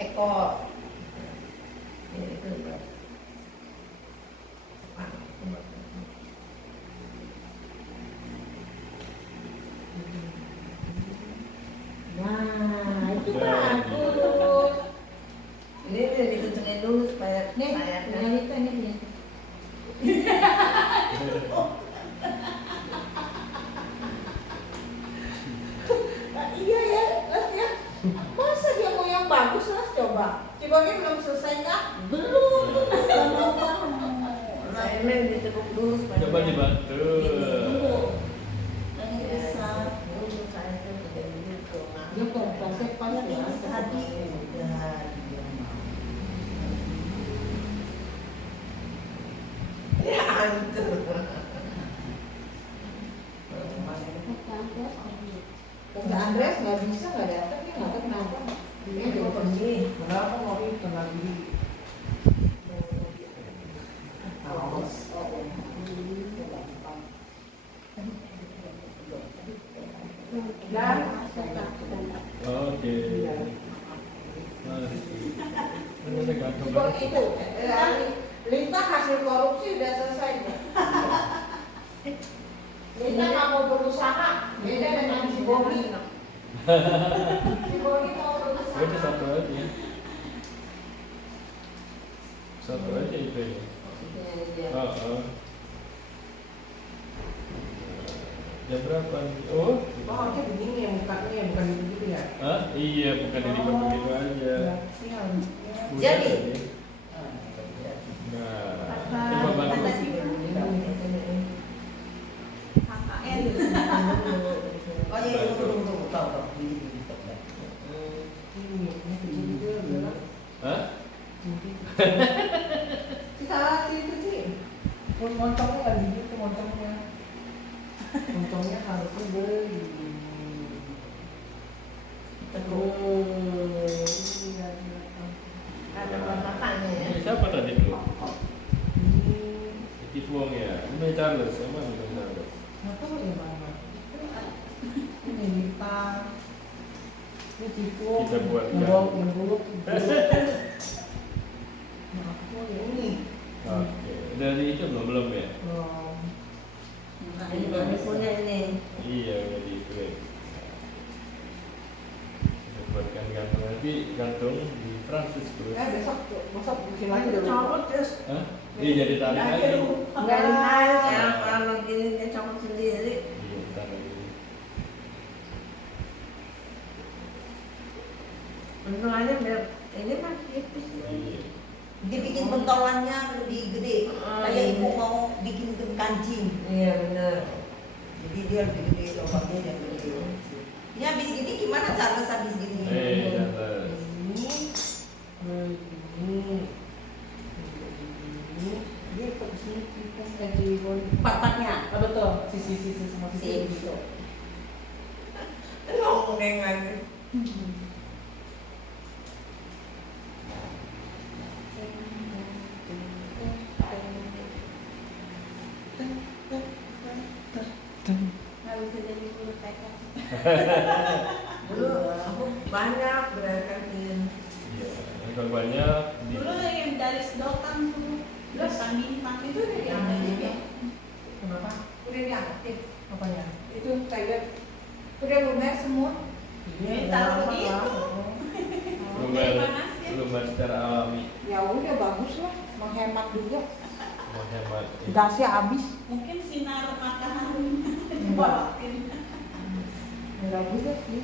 Ekor. Nah, itu bagus. Ini udah dikencengin dulu supaya Nih, sayapnya. realita nih. Iya ya, Las ya. Masa dia mau yang bagus Las coba? Cibonnya belum selesai kah? Belum mau sayapnya ditekuk dulu supaya. Coba dibantu. Dulu. Yang besar dulu sayapnya jadi gitu. Dia kompresnya pas Ini ya. tadi udah dia mau. Ya hancur. Tante Andres nggak bisa nggak datang ya nggak tahu kenapa. Dia juga pergi. Kenapa mau itu lagi? Dan Oke. Mana ada gantung Cibon lagi? itu, Lita hasil korupsi udah selesai. Lita nggak mau berusaha, beda dengan Ciboni. Ciboni mau berusaha. Udah satu aja. Satu aja itu ya. Oh. Jam berapa nih? Oh. Oh, harusnya begini ya mukanya ya, bukan gitu ya. Hah? Iya, bukan jadi begitu aja. Berarti harusnya Udah Jadi. tadi. Nah, coba bantu. KKN. Oh iya, tunggu, tahu. ini kecil juga adalah Hah? salah itu sih. Moncongnya nggak gitu moncongnya. Moncongnya harusnya beli. Ada bapaknya ya. Ini siapa tadi tuh? Ini Steve Wong ya? Ini Charles, sama ini Charles. nggak tahu ya mana. Ini Lita. Ini tipu. Kita buatkan. Ngebuluk. Nah, ini. Oke, dari itu belum ya? Ini baru punya ini. Iya, udah di klik. Kita buatkan gantung nanti gantung di Franciscus. besok bikin lagi dulu. Copot terus. Hah? Iya, jadi tarik lagi. Enggak naik ya, kalau gini dia copot sendiri. Iya, bentar lagi. Bentukannya biar ini mah tipis. Iya. Dia bikin pentolannya lebih gede. Kayak ibu mau bikin kancing. Iya benar. Jadi dia lebih gede, lubangnya yang gede. Ini habis gini gimana cara habis gini? Jangan. Dia posisi Patahnya. Betul, sisi semua sisi gitu. ngomongin lagi. Nggak bisa jadi guru TK. Dulu aku banyak berangkatin. Iya, yang terbanyak di Dulu yang dari sedotan tuh, belasan bintang itu udah diambil ya. Kenapa? Udah diaktif. Apanya? Itu kayak udah lumer semua. Taruh di itu. lumer, Panasnya. lumer secara alami Ya udah bagus lah, menghemat juga. menghemat. Gasnya habis. Mungkin sinar matahari bolotin. Enggak juga sih.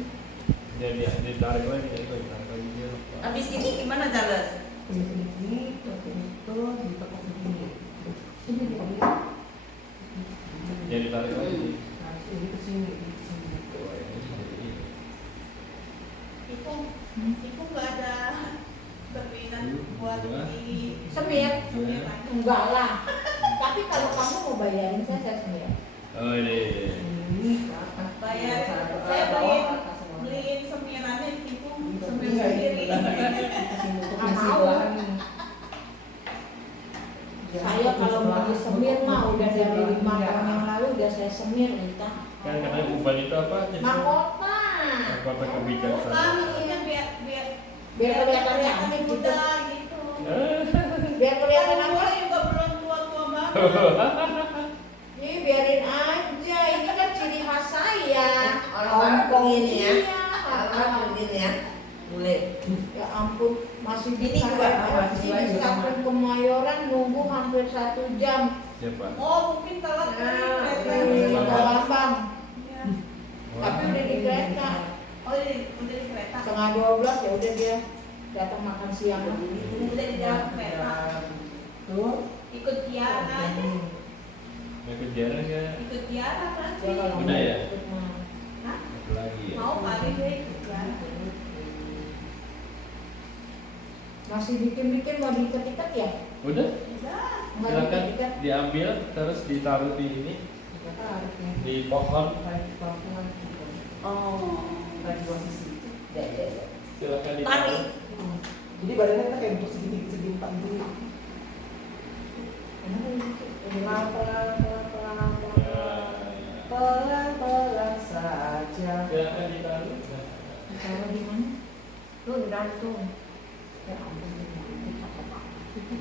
Jadi ditarik lagi, tarik lagi dia lupa. Habis gini gimana Charles? Ini, itu, ditekuk begini. Ini dia. Jadi tarik lagi. Nah, ini ke sini, ke sini. Oh, ini seperti ini. Itu nggak ada berminat buat di Semir? semir lagi. Enggak lah. Tapi kalau kamu mau bayarin saya semir. Oh ini. Ini ke atas. Bayar, Ke saya bawah, ke atas semua. beliin semirannya itu semir Iya, sendiri. Untuk Nggak isi mau. bahan. Saya kalau mau disemir mah udah dari 5 tahun yang lalu udah saya semir Rita. Kan katanya uban itu apa? Mahkota. Mahkota Bukan, kebijaksanaan. maksudnya biar Biar kelihatan kelihatan cantik gitu. muda gitu. Biar kelihatan Kan apa? gue juga belum tua-tua banget. Nih biarin aja, ini kan ciri khas saya. Orang begini ya. Iya. Orang begini ya. Boleh. Ya ampun, masih Ini di juga, masih di stasiun Kemayoran nunggu hampir 1 jam. Siapa? Oh, mungkin telat kali Nah, kereta. Di Lambang, Iya. tapi udah di kereta. Oh, udah di kereta. Setengah 12 ya udah dia datang makan siang. Udah di dalam kereta. Tuh. Ikut Tiara aja. Mau kejaran nggak? Ikut Tiara nanti. Dia kalau Udah ya? ikut mah. Hah? Apa lagi ya? Mau kali deh ikut Tiara. Masih bikin-bikin mau diikat-ikat ya? Udah? Udah. Mau Silakan diikat-ikat? diambil terus ditaruh di ini di pohon. Oh. Dari dua sisi. Silakan Tarik. ditaruh. Jadi badannya kita kayak bentuk segini empat gitu. Pelan saja. Silakan ditaruh. Taruh di mana? Tuh di gantung. Ya ampun, ini cakep banget.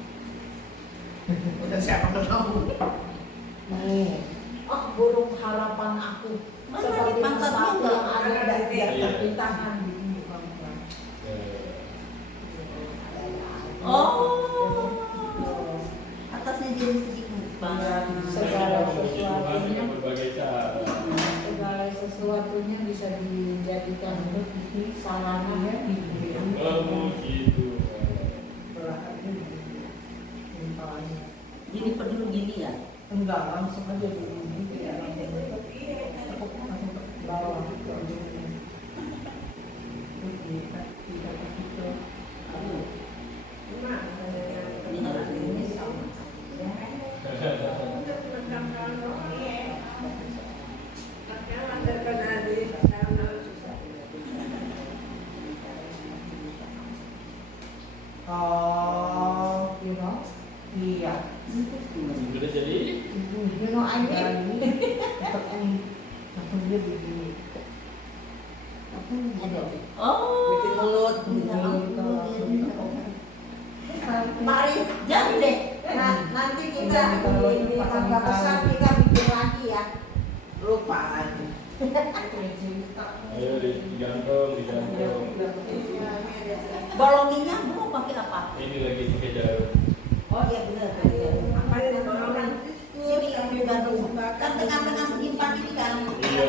Udah siapa tahu. Nih, oh burung harapan aku. Mana Seperti di pantat lu sepatu nggak? yang ada Ada di di Iya. di tangan. Oh. Atasnya jadi sedikit Iya, Segala Memuji Tuhan sesuatunya, dengan berbagai cara. segala sesuatunya bisa dijadikan sarana. Memuji Tuhan. Gini peduli gini ya? Enggak, langsung aja dulu. Bawah. Ini harus ini sama. Oh, You know? iya. Sudah jadi? You know I mean? Untuk ini, langsung dia begini. Bikin mulut. Mari jadi deh. Nah, nanti kita di tangga besar kita bikin lagi ya. Lupa. Ayo digantung. Bolonginya mau pakai apa? Ini lagi pakai jarum. Oh iya benar. Apa itu bolongan? Sini yang digantung. Kan tengah-tengah simpan ini kan. Iya.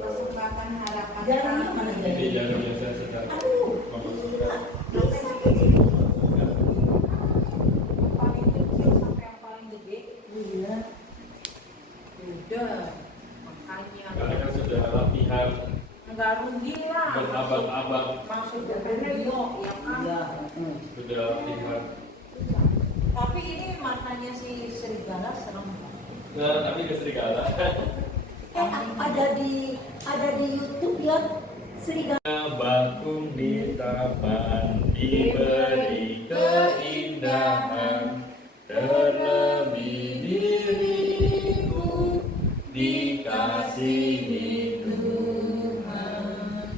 Persembahkan harapan. Jarumnya mana Ini jadi? jarum yang saya sedang Aduh. memasukkan. Bisa. Paling kecil sampai yang paling gede. Iya. Udah. Makanya. Karena kan sudah latihan Nggak rugi lah. berabad-abad, Maksudnya yo, ya kan? Iya. sudah latihan. Tapi ini makannya si serigala serem. Nah, tapi ke serigala. Ada di YouTube ya serigala. Bakung di taman diberi keindahan, terlebih diriku dikasihi Tuhan.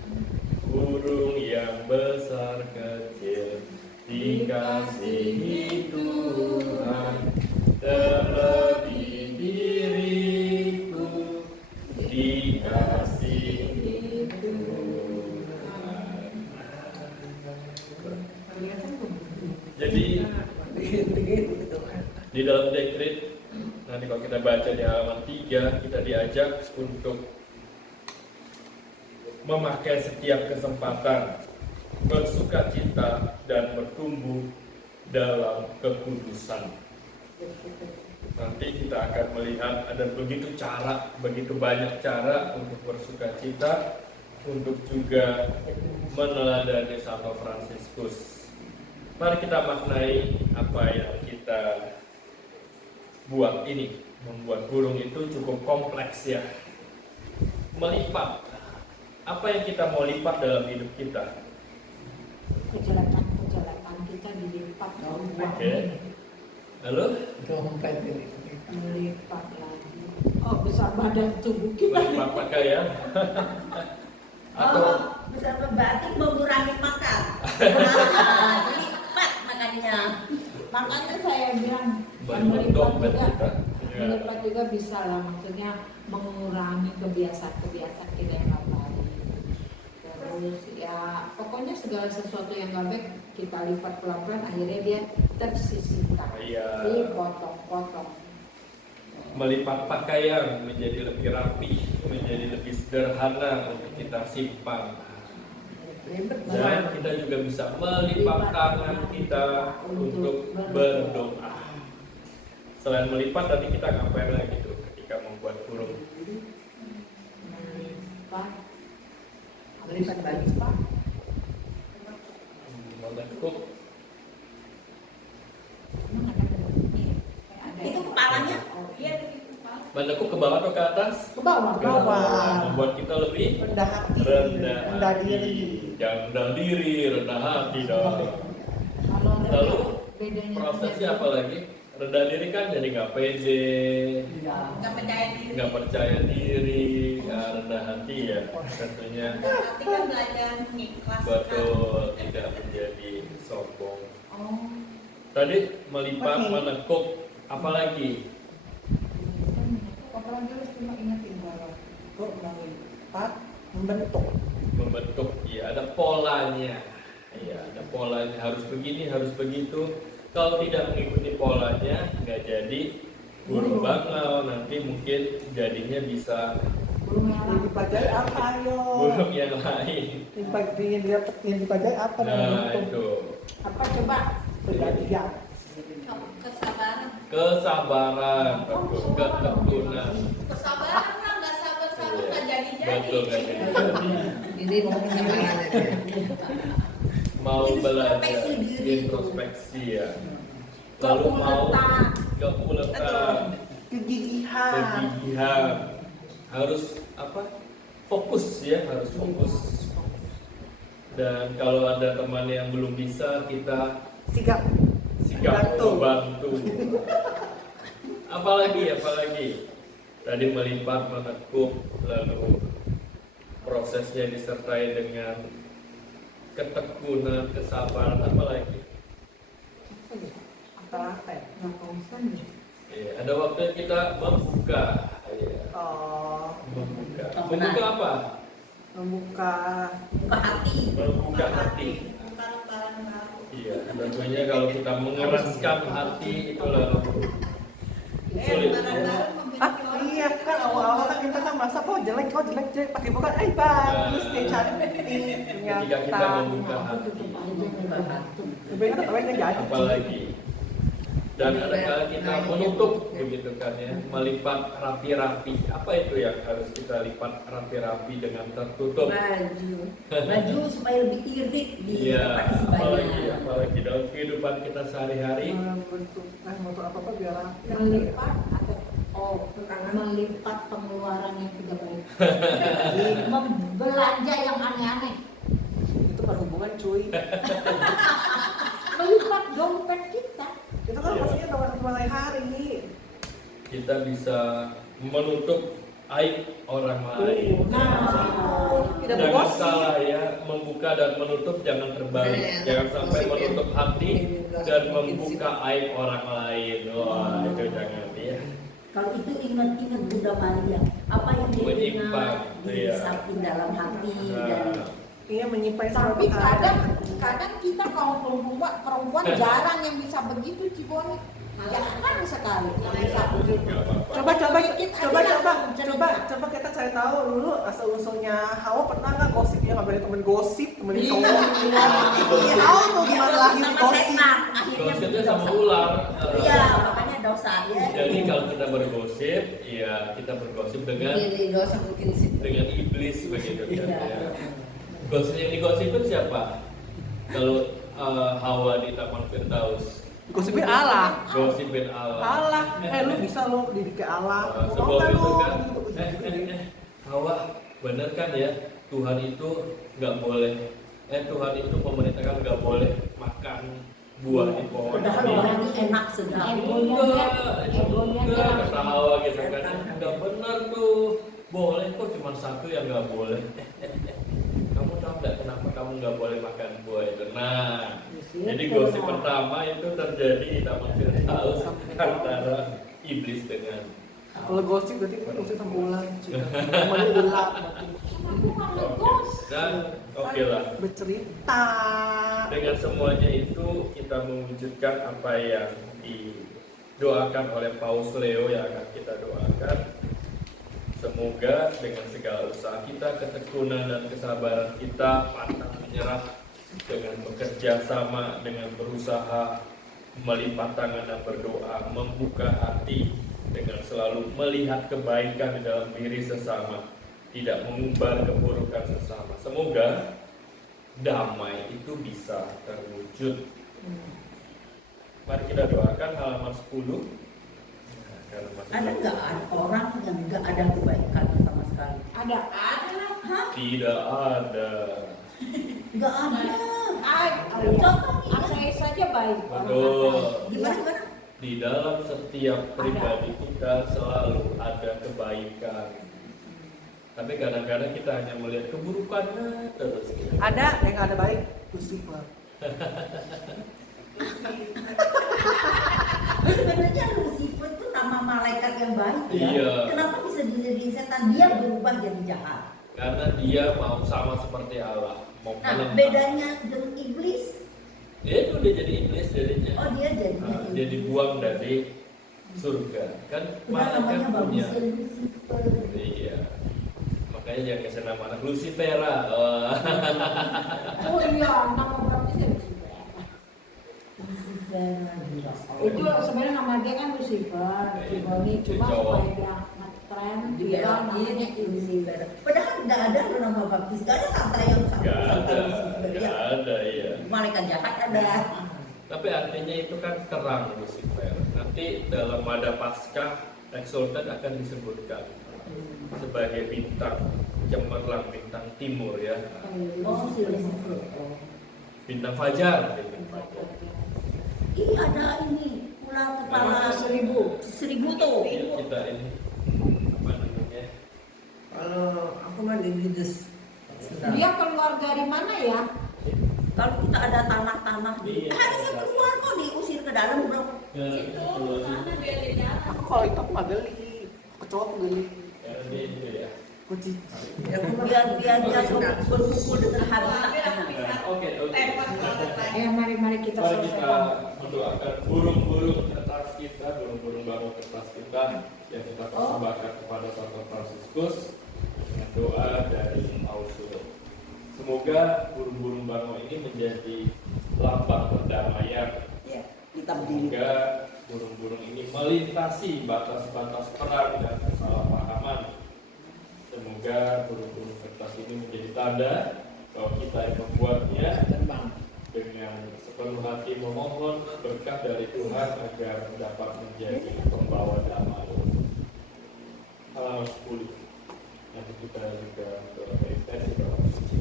Burung yang besar kecil dikasihi Tuhan, terlebih diriku dikasihi Tuhan. Jadi di dalam dekret nanti kalau kita baca di halaman 3 kita diajak untuk memakai setiap kesempatan bersukacita dan bertumbuh dalam kekudusan. Nanti kita akan melihat ada begitu banyak cara untuk bersukacita, untuk juga meneladani Santo Fransiskus. Mari kita maknai apa yang kita buat ini. Membuat burung itu cukup kompleks ya. Melipat. Apa yang kita mau lipat dalam hidup kita? Kejelekan kita dilipat dong. Oke. Lalu? Melipat lagi. Oh, besar badan tubuh kita. Melipat pakaian. Atau Bisa berarti mengurangi makan. Lipat makannya. Makanya saya bilang Melipat dompet kita. Ya. melipat juga bisa lah, maksudnya mengurangi kebiasaan-kebiasaan kita yang nggak baik. Terus ya pokoknya segala sesuatu yang nggak baik kita lipat pelan-pelan, akhirnya dia tersisihkan, Iya. dipotong-potong. Melipat pakaian menjadi lebih rapi, menjadi lebih sederhana untuk kita simpan. Dan kita juga bisa melipat tangan kita untuk berdoa. Selain melipat, tadi kita ngapain lagi tuh ketika membuat burung? Melipat baju. Menekuk. Itu kepalanya? Iya, di kepala. Menekuk ke bawah atau ke atas? Ke bawah. Ke bawah. Membuat kita lebih Rendah hati. rendah hati. Jangan rendah diri, rendah hati dong. Kalau Lalu bedanya prosesnya apa lagi? Rendah diri kan jadi nggak pede, Nggak percaya diri. nggak percaya diri, nggak rendah hati ya tentunya. Nanti kan belajar mengikhlaskan. Betul, tidak menjadi sombong. Oh, Tadi melipat, Oke. menekuk, apalagi? apalagi harus cuma ingetin bahwa Kok melipat, membentuk. Membentuk, ya ada polanya. Ya, ada polanya, harus begini, harus begitu. Kalau tidak mengikuti polanya, nggak jadi burung bangau. Nanti mungkin jadinya bisa burung yang Yang dipelajari apa ayo? burung yang lain. Yang dipelajari apa? Nah, Membentuk. itu apa coba? Kepribadian. Kesabaran. kesabaran, ketekunan. Kesabaran lah, nggak sabar-sabar nggak jadi-jadi. Betul, nggak jadi. Ini mau kesabaran aja. Mau belajar Introspeksi diri. introspeksi ya. Lalu mau keuletan, Kegigihan. kegigihan, harus apa? Fokus ya, harus fokus. Dan kalau ada teman yang belum bisa, kita Sigap. sikap Bantu. membantu. Apalagi? Tadi melipat, menekuk, lalu prosesnya disertai dengan ketekunan, kesabaran, apa lagi? Apa ya? Iya, ada waktu kita membuka. Iya. Oh, Membuka. Membuka apa? membuka Buka hati. Membuka hati. Buka lembaran baru. Iya, tentunya kalau kita mengeraskan hati itu lalu sulit. Lembaran baru ah membentuk iya kan awal-awal kan kita kan merasa kok jelek pakai buka bagus deh cantik Ketika kita membuka hati, sebenarnya kan awalnya jadi apalagi dan kadang-kadang kita menutup begitu kan ya, melipat rapi-rapi. Apa itu yang harus kita lipat rapi-rapi dengan tertutup? baju supaya lebih irit di Iya, tempat apalagi dalam kehidupan kita sehari-hari. untuk apa biar Melipat atau melipat pengeluaran yang tidak baik. Membelanja yang aneh-aneh. itu berhubungan cuy Melipat dompet kita. itu kan maksudnya teman-teman hari Kita bisa menutup aib orang lain. tidak Jangan bergosip salah ya, membuka dan menutup jangan terbalik. Jangan sampai menutup hati dan membuka aib orang lain. Wah, itu jangan ya. Kalau itu ingat-ingat Bunda Maria, apa yang dia Menyimpan, dengar iya. disapin dalam hati Nah, dan iya menyimpan Tapi suatu kadang kita kaum perempuan jarang yang bisa begitu Ciboni. Jarang sekali yang bisa begitu. nggak apa-apa. coba kita cari tahu dulu asal usulnya Hawa pernah nggak gosip ya nggak berani temen gosip temen cowok Hawa mau gimana lagi sama gosip setan akhirnya Gosipnya dosa. sama ular. Iya, makanya dosa ya. Jadi kalau kita bergosip, ya kita bergosip dengan dosa mungkin sih. iblis begitu kan Iya. ya. Gosip yang digosipin siapa? Kalau Hawa di Taman Firdaus, gosipin Allah gosipin Allah. lu bisa lo didik ke Allah mau Sebelum nggak itu lu kan, Hawa, bener kan ya Tuhan itu nggak boleh, Tuhan itu memerintahkan nggak boleh makan buah di pohon Padahal ini. buah ini enak sedap. Egonya dia Kata Hawa gitu kan, nggak benar tuh, boleh kok cuma satu yang nggak boleh. Kamu tahu nggak kenapa kamu nggak boleh makan buah itu? Nah, jadi gosip pertama itu terjadi di Taman Firdaus antara iblis dengan kalau gosip berarti kita gosip sama ulang semuanya gelap dan oke lah. bercerita Dengan semuanya itu kita mewujudkan apa yang didoakan oleh Paus Leo yang akan kita doakan. Semoga dengan segala usaha kita, ketekunan dan kesabaran kita, pantang menyerah dengan bekerja sama, dengan berusaha melipat tangan dan berdoa, membuka hati dengan selalu melihat kebaikan di dalam diri sesama, tidak mengumbar keburukan sesama. Semoga damai itu bisa terwujud. Mari kita doakan halaman 10. Karena masih Ada nggak orang yang nggak ada kebaikan sama sekali? Ada lah. Hah? tidak ada. Nggak ada. Contoh saya saja baik. Betul. Gimana? Di dalam setiap pribadi kita selalu ada kebaikan. Tapi kadang-kadang kita hanya melihat keburukannya terus. ada yang nggak ada baik Lucifer Sebenarnya Lucifer itu nama malaikat yang baik ya. Iya. Kenapa bisa jadi setan? Dia berubah jadi jahat. Karena dia mau sama seperti Allah, mau Nah, menentang. bedanya dengan iblis, Dia itu udah jadi iblis jadinya. oh dia jadi Dia dibuang dari surga. Kan udah malaikat namanya punya. bagus ya Lucifer. Iya. Makanya jangan kasih nama anak Lucifera. Wah. Oh iya, nama baptisnya Lucifer. Lucifer. Itu sebenarnya nama dia kan Lucifer, Ciboni, cuma Cowok. supaya dia ngetren dia namanya Lucifer. Padahal nggak ada loh nama baptis, nggak ada santa yang Gak ada, Lucifer ya. gak ada iya. Malaikat jahat ada. Tapi artinya itu kan terang Lucifer. Nanti dalam Mada Paskah Exalted akan disebutkan sebagai bintang cemerlang, bintang timur ya. Oh si Lucifer. Oh. Bintang fajar, bintang fajar. Ih ada ini ular kepala seribu. tuh. Ya, kita ini apa namanya? Kalau aku mah di Lides. Dia keluar dari mana ya? Kalau kita ada tanah-tanah di Iya. harusnya keluar kok diusir ke dalam bro. Ya, keluar sih. Aku kalau itu aku nggak geli, kecoa aku geli. Ya, itu ya. Kucing. Biar dia berkumpul dengan habitatnya. Oke. Mari kita Mari kita selesaikan. mendoakan burung-burung kertas kita, burung-burung baru kertas kita yang kita persembahkan kepada Papa Fransiskus dengan doa dari Ausur. Semoga burung-burung baru ini menjadi lambang perdamaian. Ya, kita berdiri. Semoga burung-burung ini melintasi batas-batas perang dan kesalahpahaman. Semoga burung-burung kertas ini menjadi tanda bahwa kita yang membuatnya dengan sepenuh hati memohon berkah dari Tuhan agar dapat menjadi pembawa damai. Halaman 10. Nanti kita juga berinteraksi dalam suci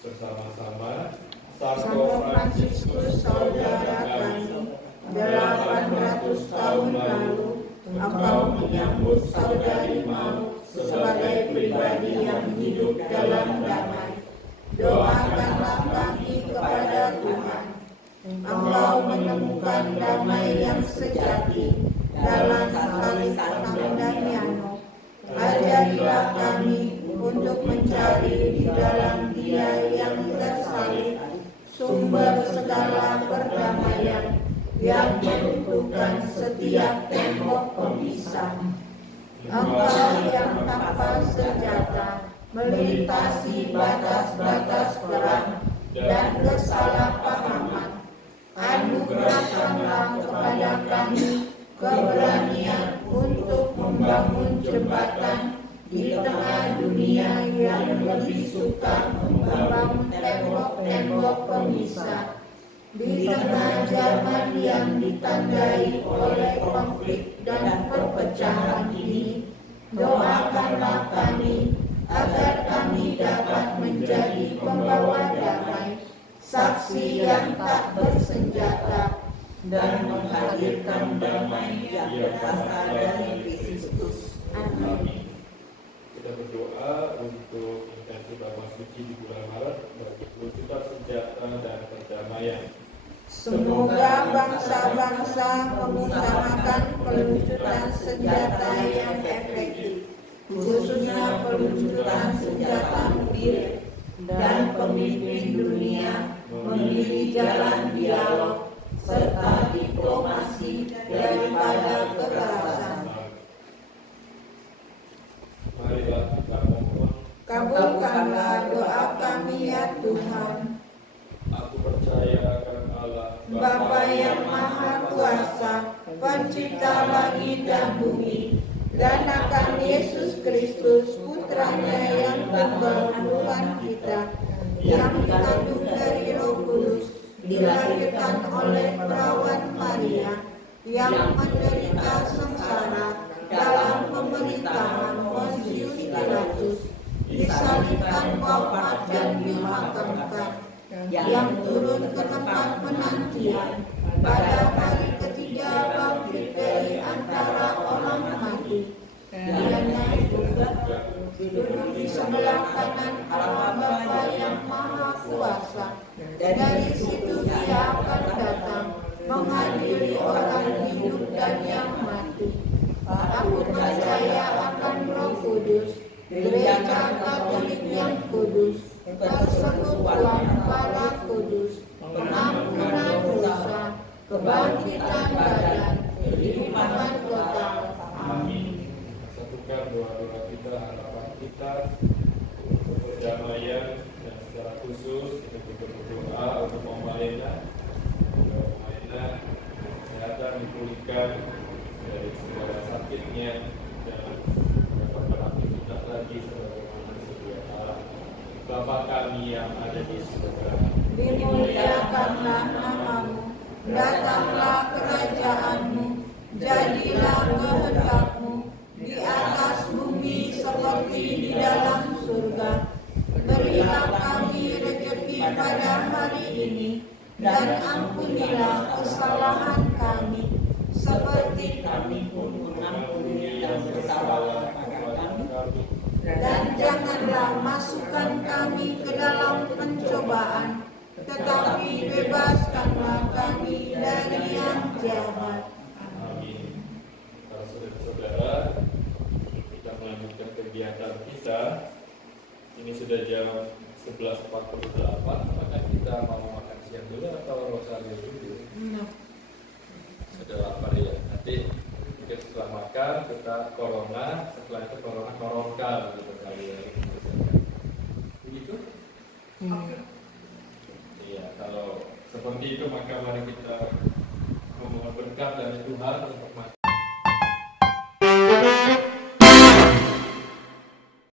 bersama-sama. Santo Fransiskus saudara kami, 800 tahun lalu engkau menyambut saudarimu sebagai pribadi yang hidup dalam damai. Doakanlah kami kepada Tuhan. Engkau menemukan damai yang sejati dalam saling senang dan nyano. Ajarilah kami untuk mencari di dalam Dia yang tersalib sumber segala perdamaian yang meruntuhkan setiap tembok pemisah. Engkau yang tanpa senjata melintasi batas-batas perang dan kesalahpahaman, anugerahkanlah kepada kami keberanian untuk membangun jembatan di tengah dunia yang lebih suka membangun tembok-tembok pemisah. Di tengah zaman yang ditandai oleh konflik dan perpecahan ini, doakanlah kami agar kami dapat menjadi pembawa damai, saksi yang tak bersenjata, dan menghadirkan damai yang berasal dari Kristus. Amin. Kita berdoa untuk intensi Bapa Suci di bulan Maret bagi perwujudan sejahtera dan perdamaian. Semoga bangsa-bangsa mengusahakan perwujudan senjata yang efektif, khususnya perwujudan senjata nuklir, dan pemimpin dunia memilih jalan dialog serta diplomasi daripada kekerasan. Marilah kita mohon. Kabulkanlah doa kami ya Tuhan. Aku percaya akan Allah Bapa yang Maha Kuasa, Pencipta langit dan bumi, dan akan Yesus Kristus, Putranya yang tunggal Tuhan kita, yang dikandung dari Roh Kudus, dilahirkan oleh perawan Maria, yang menderita sengsara dalam pemerintahan Pontius Pilatus, disalibkan, wafat dan dimakamkan, yang turun ke tempat penantian, pada hari ketiga bangkit dari antara orang mati. Dia naik juga, duduk di sebelah kanan Allah Bapa yang Maha Kuasa. Dari situ Dia akan datang mengadili orang hidup dan yang mati. Aku percaya akan Roh Kudus, Gereja Katolik yang kudus, persekutuan para kudus, pengampunan dosa, kebangkitan badan, kehidupan kekal. Amin. Satukan doa-doa kita, harapan kita untuk perdamaian dan secara khusus kita juga berdoa untuk Mama Lena, kesehatan dipulihkan dari segala sakitnya dan dapat beraktivitas lagi sebagaimana sedia kala. Bapa kami yang ada di surga, Dimuliakanlah namamu, datanglah kerajaanmu, jadilah kehendakmu di atas bumi seperti di dalam surga. Berilah kami rezeki pada hari ini, dan ampunilah kesalahan kami, seperti Kami pun mengampuni yang bersalah kepada kami, Dan janganlah masukkan kami ke dalam pencobaan, tetapi bebaskanlah kami dari yang jahat. Amin. Para saudara-saudara, kita melanjutkan kegiatan kita. Ini sudah jam 11.48, maka kita mau makan siang dulu atau rosario dulu? Sudah lapar ya. Nanti mungkin setelah makan kita corona, setelah itu corona gitu kali ya. Begitu? Iya, kalau seperti itu maka mari kita memohon berkat dari Tuhan untuk